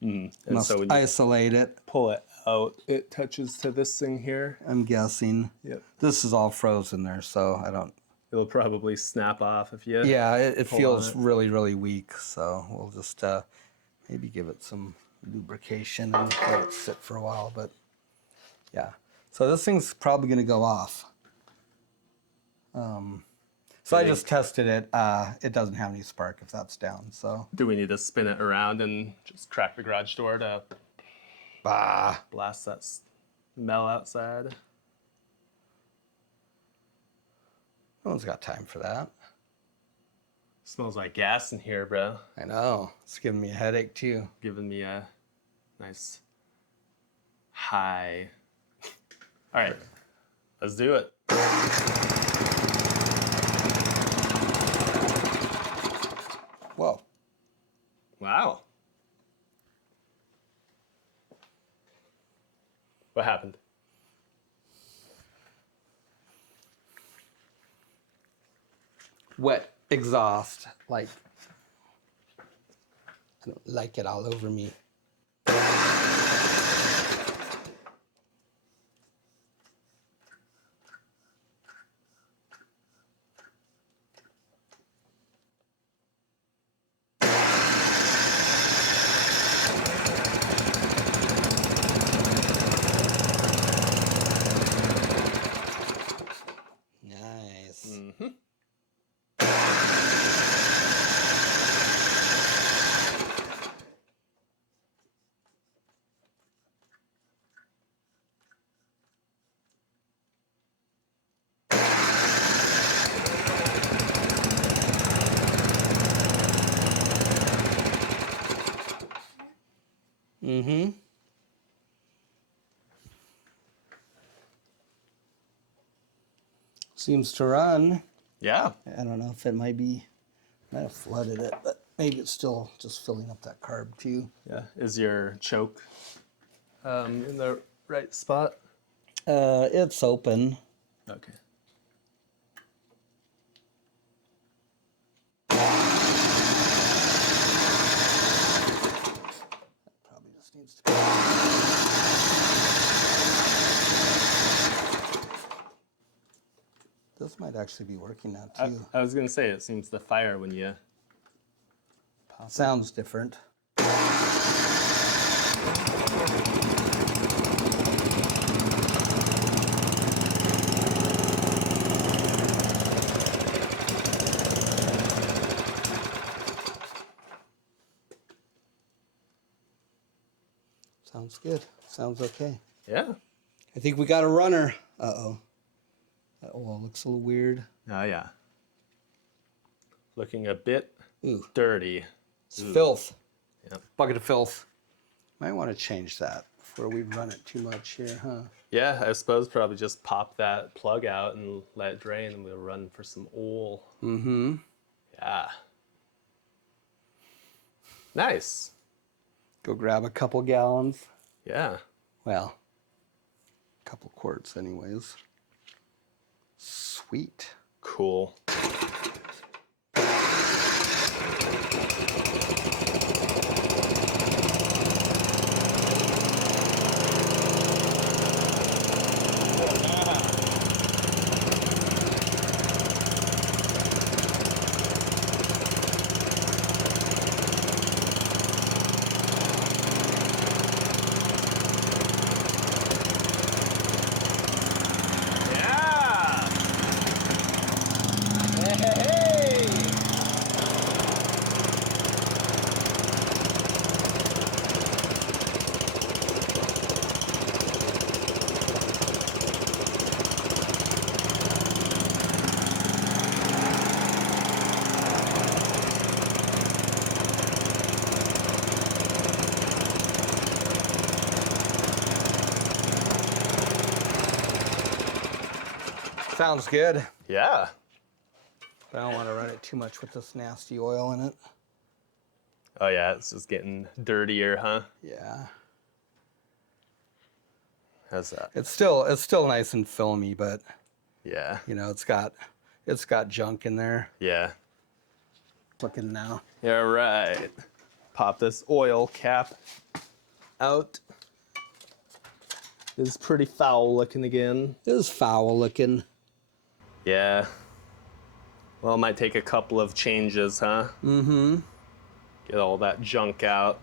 And Must so when you isolate it, pull it out, it touches to this thing here. I'm guessing. Yep. This is all frozen there, so I don't... It'll probably snap off if you. Yeah, it pull feels on it. really, really weak, so we'll just maybe give it some lubrication and let it sit for a while, but yeah. So this thing's probably going to go off. So I just tested it. It doesn't have any spark if that's down, so... Do we need to spin it around and just crack the garage door to Bah! blast that smell outside? No one's got time for that. Smells like gas in here, bro. I know. It's giving me a headache, too. Giving me a nice high. All right, let's do it. Wow. What happened? Wet exhaust, like I don't like it all over me. Nice. Mm-hmm. Mm-hmm. Seems to run. Yeah. I don't know if it might have flooded it, but maybe it's still just filling up that carb too. Yeah. Is your choke in the right spot? It's open. Okay. Probably just needs to be. This might actually be working now too. I was gonna say it seems to fire when you pop it. Sounds different. Sounds good. Sounds okay. Yeah. I think we got a runner. Uh-oh. That oil looks a little weird. Oh yeah. Looking a bit Ooh, dirty. it's filth. Yep. Bucket of filth. Might want to change that before we run it too much here, huh? Yeah, I suppose probably just pop that plug out and let it drain and we'll run for some oil. Mm-hmm. Yeah. Nice. Go grab a couple gallons. Yeah. Well, a couple quarts anyways. Sweet. Cool. Yeah. Hey! Sounds good. Yeah. But I don't want to run it too much with this nasty oil in it. Oh yeah, it's just getting dirtier, huh? Yeah. How's that? It's still nice and filmy, but Yeah. you know, it's got junk in there. Yeah. Looking now. Yeah, right. Pop this oil cap out. This is pretty foul looking again. It is foul looking. Yeah. Well, it might take a couple of changes, huh? Mm-hmm. Get all that junk out.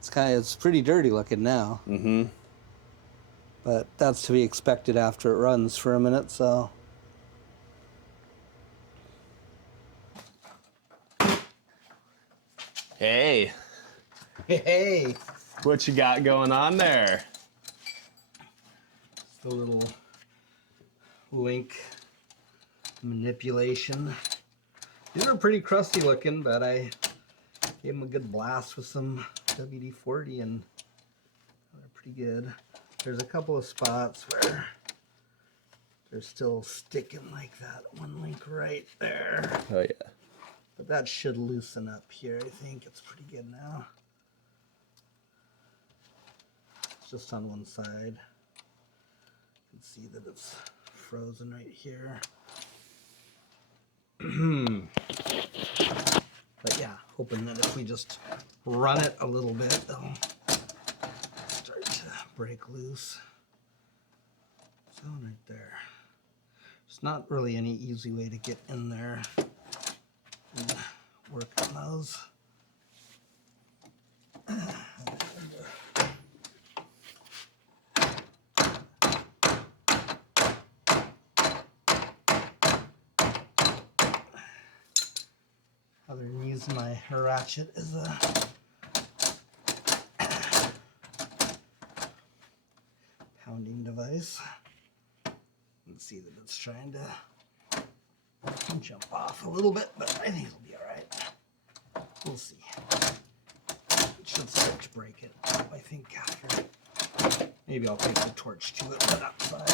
It's pretty dirty looking now. Mm-hmm. But that's to be expected after it runs for a minute, so. Hey, Hey! what you got going on there? The little link manipulation. These are pretty crusty looking, but I gave them a good blast with some WD-40 and they're pretty good. There's a couple of spots where they're still sticking like that one link right there. Oh yeah. But that should loosen up here. I think it's pretty good now. It's just on one side. You can see that it's frozen right here. But yeah, hoping that if we just run it a little bit, it'll start to break loose. So right there. There's not really any easy way to get in there and work on those. Other than using my ratchet as a pounding device. You can see that it's trying to jump off a little bit, but I think it'll be all right. We'll see. It should start to break it, I think, after. Maybe I'll take the torch to it, but outside.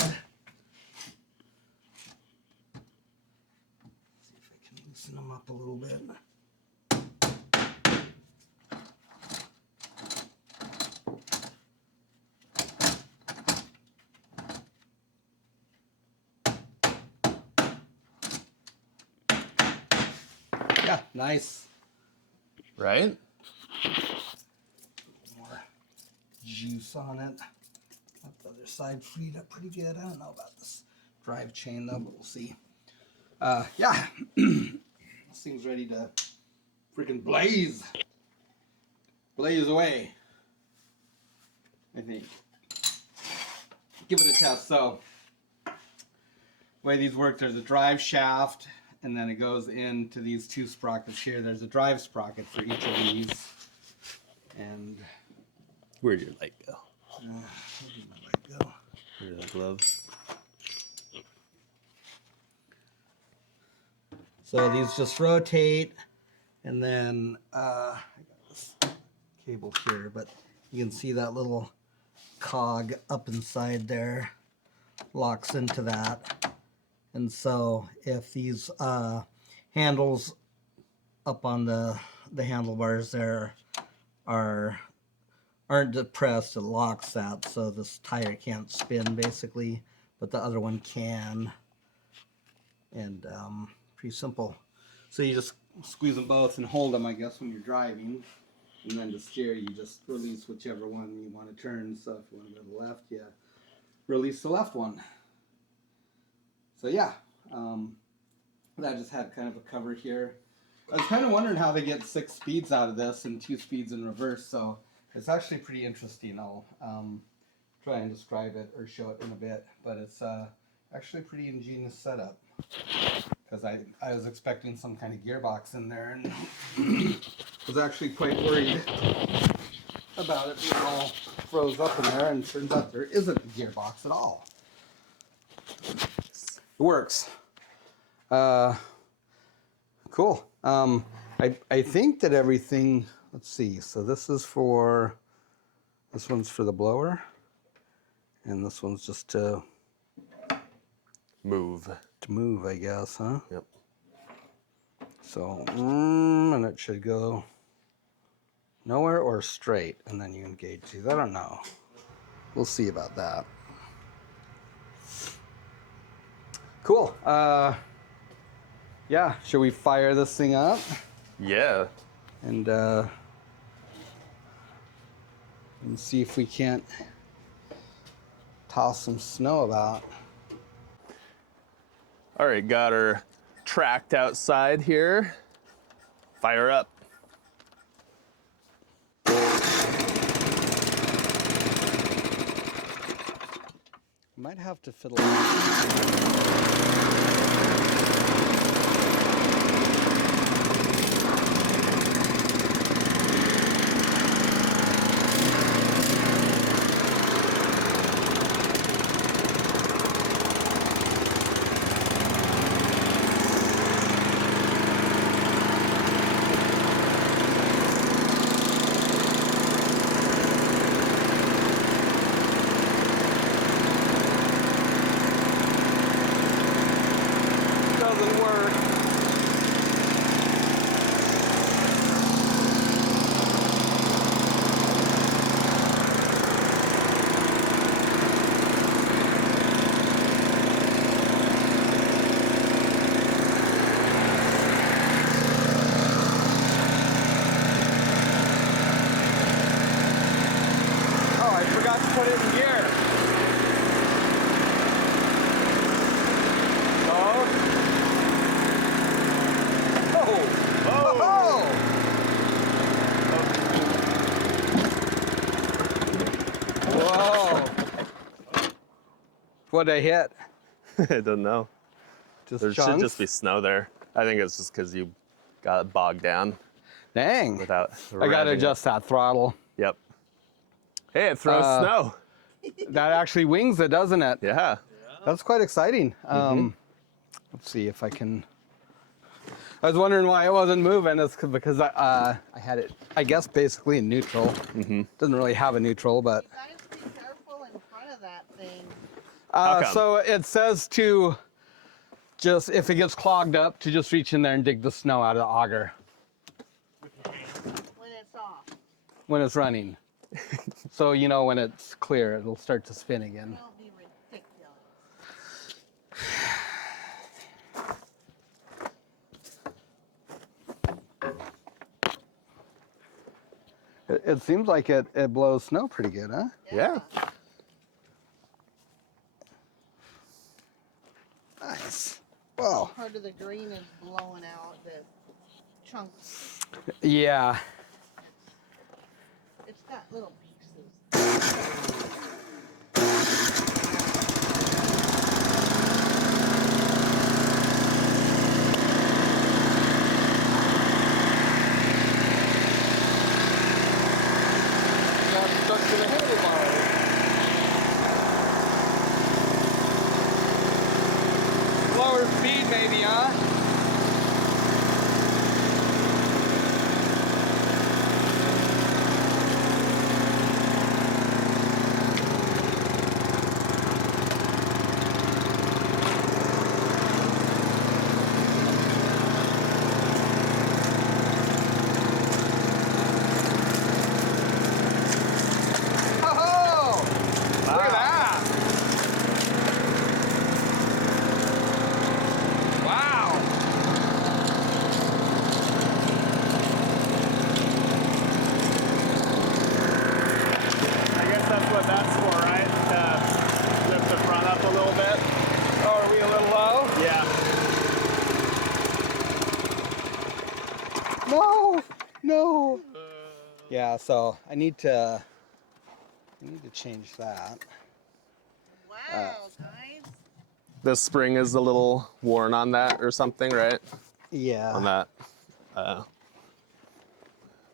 See if I can loosen them up a little bit. Yeah, nice. Right? More juice on it. Got the other side freed up pretty good. I don't know about this drive chain though, but we'll see. Yeah, this thing's ready to freaking blaze. Blaze away, I think. Give it a test. So, the way these work, there's a drive shaft, and then it goes into these two sprockets here. There's a drive sprocket for each of these. And Where'd your light go? where did my light go? Where'd the glove? So these just rotate, and then I got this cable here, but you can see that little cog up inside there locks into that. And so if these handles up on the handlebars there aren't depressed, it locks that, so this tire can't spin basically, but the other one can. And pretty simple. So you just squeeze them both and hold them, I guess, when you're driving. And then to steer, you just release whichever one you want to turn. So if you want to go to the left, you release the left one. So yeah, that just had kind of a cover here. I was kind of wondering how they get 6 speeds out of this and 2 speeds in reverse. So it's actually pretty interesting. I'll try and describe it or show it in a bit. But it's actually a pretty ingenious setup. Because I was expecting some kind of gearbox in there and was actually quite worried about it being all froze up in there, and turns out there isn't a gearbox at all. It works. Cool. I think that everything, let's see, so this one's for the blower, and this one's just to Move. I guess, huh? Yep. So, and it should go nowhere or straight, and then you engage these. I don't know. We'll see about that. Cool. Yeah, should we fire this thing up? Yeah. And see if we can't toss some snow about. All right, got her tracked outside here. Fire up. Might have to fiddle. What'd I hit? I don't know. Just There should chunks? just be snow there. I think it's just because you got bogged down Dang. without I gotta revving it. adjust that throttle. Yep. Hey, it throws snow. That actually wings it, doesn't it? Yeah. That's quite exciting. Let's see if I can. I was wondering why it wasn't moving. It's because I had it, I guess, basically in neutral. Doesn't really have a neutral, but. You guys be careful in front of that thing. How come? So it says to just, if it gets clogged up, to just reach in there and dig the snow out of the auger When it's off. when it's running. So, you know, when it's clear, it'll start to spin again. Don't be ridiculous. It seems like it blows snow pretty good, huh? Yeah. Nice. Well, Part of the green is blowing out the chunks. yeah. It's got little pieces. Got stuck to the handlebar. Lower speed maybe, huh? Oh! Look at that! Wow! I guess that's what that's for, right? Lift the front up a little bit. Oh, are we a little low? Yeah. No! No! Yeah, so I need to change that. Wow, guys. The spring is a little worn on that or something, right? Yeah. On that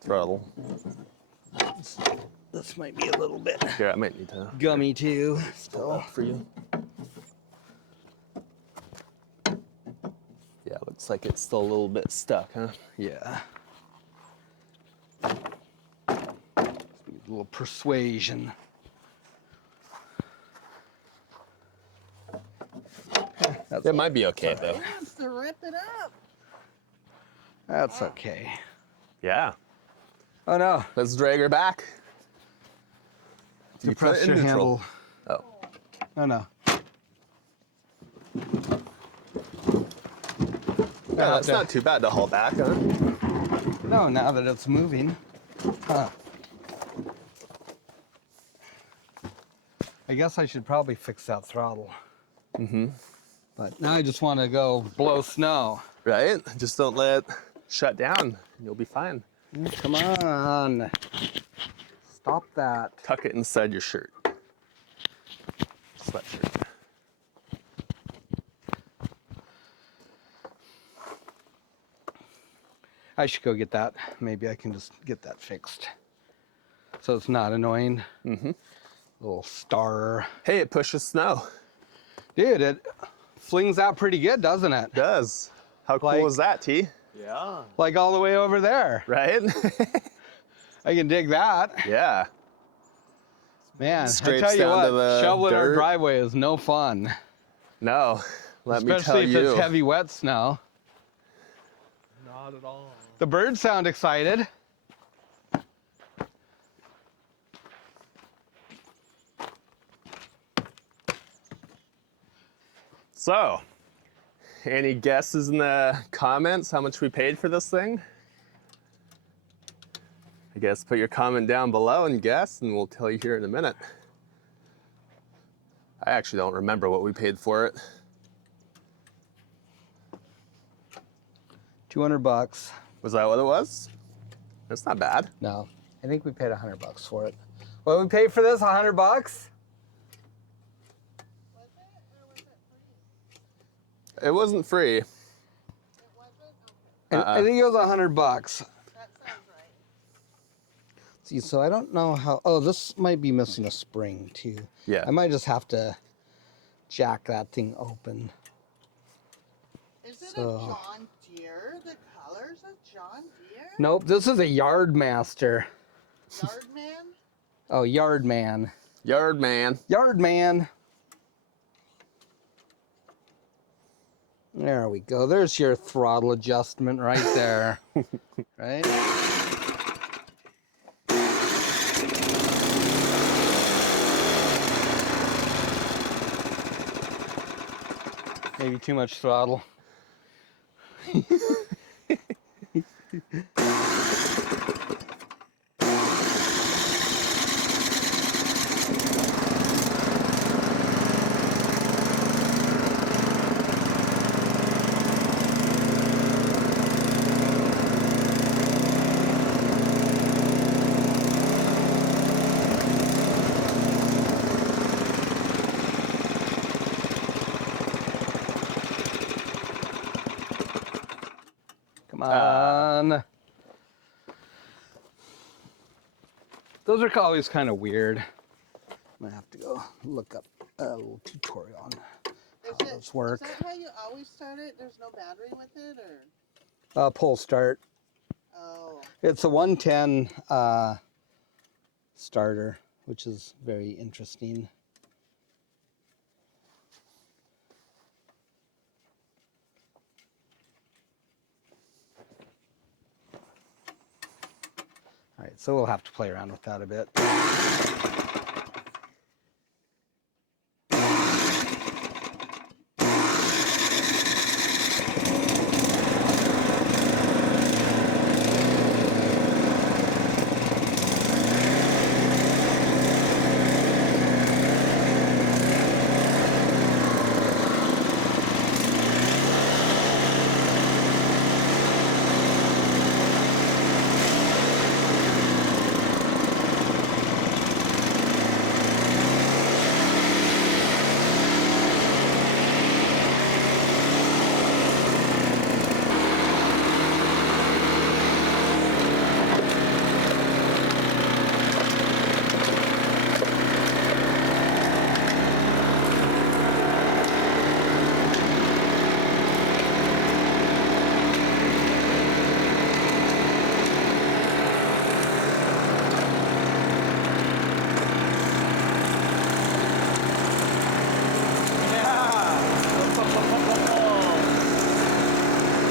throttle. This might be a little bit Here, I might need to gummy too. pull Still. that for you. Yeah, looks like it's still a little bit stuck, huh? Yeah. Just need a little persuasion. That's, It might be okay though. It wants to rip it up. that's okay. Yeah. Oh no. Let's drag her back. To You put press it in your neutral. handle. Oh. Oh no. Yeah, that's not too bad to haul back, huh? No, now that it's moving. Huh. I guess I should probably fix that throttle. But now I just want to go blow snow. Right? Just don't let it shut down. You'll be fine. Come on. Stop that. Tuck it inside your shirt. Sweatshirt. I should go get that. Maybe I can just get that fixed. So it's not annoying. Little star. Hey, it pushes snow. Dude, it flings out pretty good, doesn't it? It does. How cool Like- is that, T? Yeah. Like all the way over there. Right? I can dig that. Yeah. Man, I Scrapes tell you down what, to the shoveling our dirt. driveway is no fun. No. Let me tell Especially if you. it's heavy wet snow. Not at all. The birds sound excited. So, any guesses in the comments how much we paid for this thing? I guess put your comment down below and guess, and we'll tell you here in a minute. I actually don't remember what we paid for it. $200. Was that what it was? That's not bad. No, I think we paid $100 for it. What did we pay for this? $100? Was it? It wasn't free. It wasn't? Okay. I think it was $100. That sounds right. See, so I don't know how. Oh, this might be missing a spring too. Yeah. I might just have to jack that thing open. Is it So- a John Deere? The color's a John Deere? Nope, this is a Yardmaster. Yardman? Oh, Yardman. Yard man. Yardman. There we go. There's your throttle adjustment right there. Right? Maybe too much throttle. Come on. Those are always kind of weird. I'm gonna have to go look up a little tutorial on how those work. Is that how you always start it? There's no battery with it, or? Pull start. Oh. It's a 110 starter, which is very interesting. All right, so we'll have to play around with that a bit.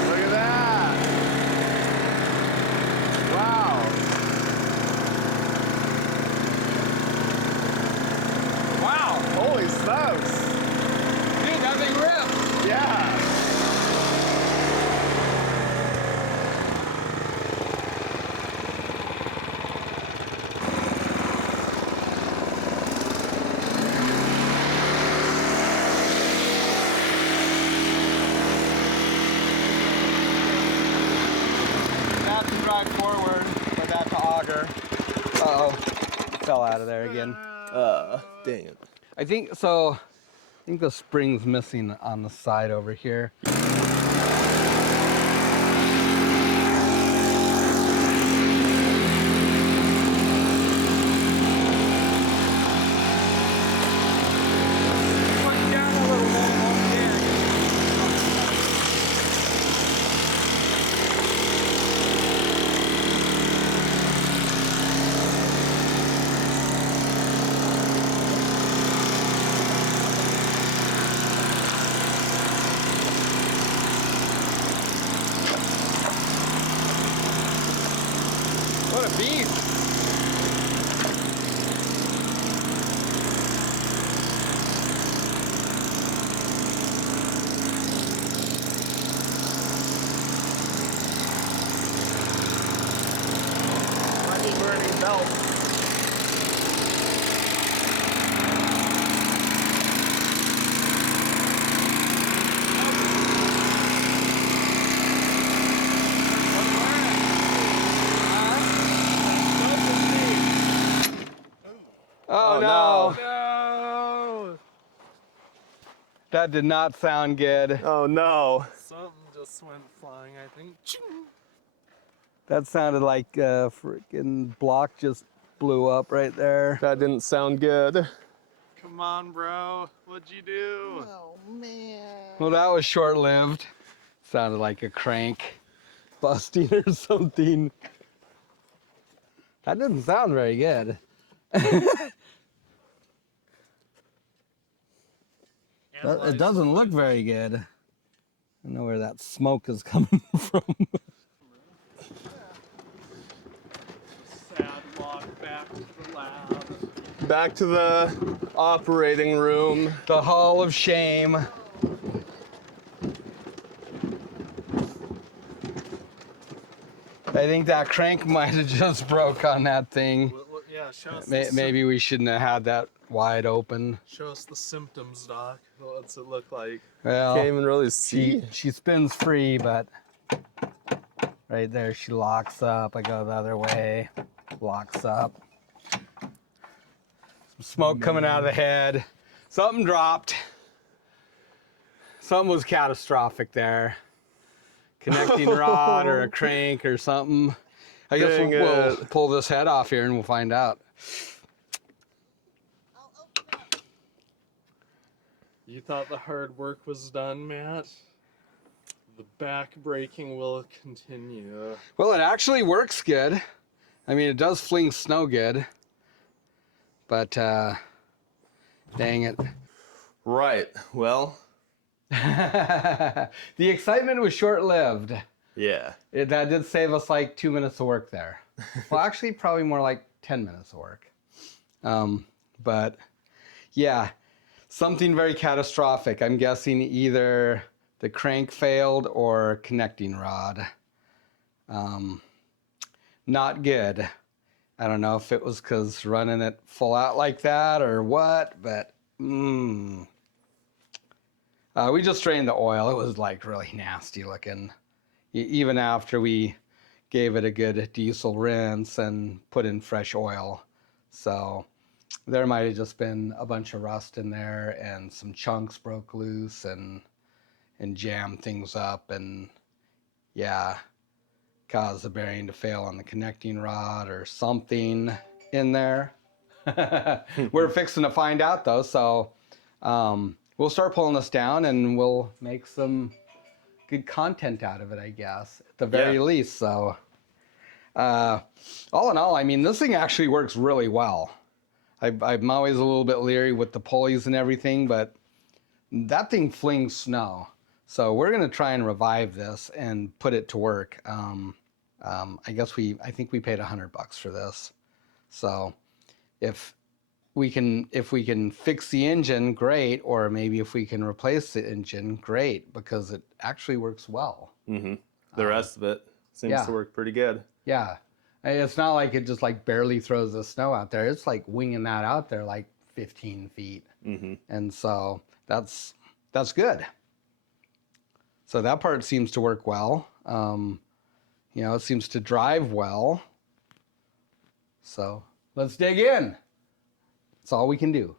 Look at that. Wow. Wow. Holy smokes. Dude, that thing ripped! Yeah. That's to drive forward, but that's to auger. Uh-oh. Fell out of there again. Dang it. I think so. I think the spring's missing on the side over here. Put it down a little bit, What a beast! Money burning belt. Oh, no. No! That did not sound good. Oh no. Something just went flying, I think. Ching! That sounded like a freaking block just blew up right there. That didn't sound good. Come on, bro. What'd you do? Oh man. Well, that was short-lived. Sounded like a crank busting or something. That didn't sound very good. It doesn't look very good. I don't know where that smoke is coming from. Sad walk back to the lab. Back to the operating room. The Hall of Shame. I think that crank might have just broke on that thing. Yeah, show us, Maybe we shouldn't have had that wide open. show us the symptoms, Doc. What's it look like? Well, Can't even really see. she spins free, but right there she locks up. I go the other way, locks up. Some smoke coming out of the head. Something dropped. Something was catastrophic there. Connecting rod or a crank or something. I guess Dang we'll it. pull this head off here and we'll find out. I'll open up. You thought the hard work was done, Matt? The back breaking will continue. Well, it actually works good. I mean, it does fling snow good. But, dang it. Right. Well, The excitement was short-lived. yeah. That did save us like 2 minutes of work there. Well, actually, probably more like 10 minutes of work. But yeah, something very catastrophic. I'm guessing either the crank failed or connecting rod. Not good. I don't know if it was because running it full out like that or what, but we just drained the oil. It was like really nasty looking. Even after we gave it a good diesel rinse and put in fresh oil. So there might have just been a bunch of rust in there and some chunks broke loose and jammed things up and yeah, caused the bearing to fail on the connecting rod or something in there. We're fixing to find out though, so we'll start pulling this down and we'll make some good content out of it, I guess, at the very least. So all in all, I mean, this thing actually works really well. I'm always a little bit leery with the pulleys and everything, but that thing flings snow. So we're going to try and revive this and put it to work. I think we paid $100 for this. So if we can fix the engine, great, or maybe if we can replace the engine, great, because it actually works well. Mm-hmm. The rest of it seems to work pretty good. Yeah. It's not like it just like barely throws the snow out there. It's like winging that out there like 15 feet. Mm-hmm. And so that's good. So that part seems to work well. It seems to drive well. So let's dig in. That's all we can do.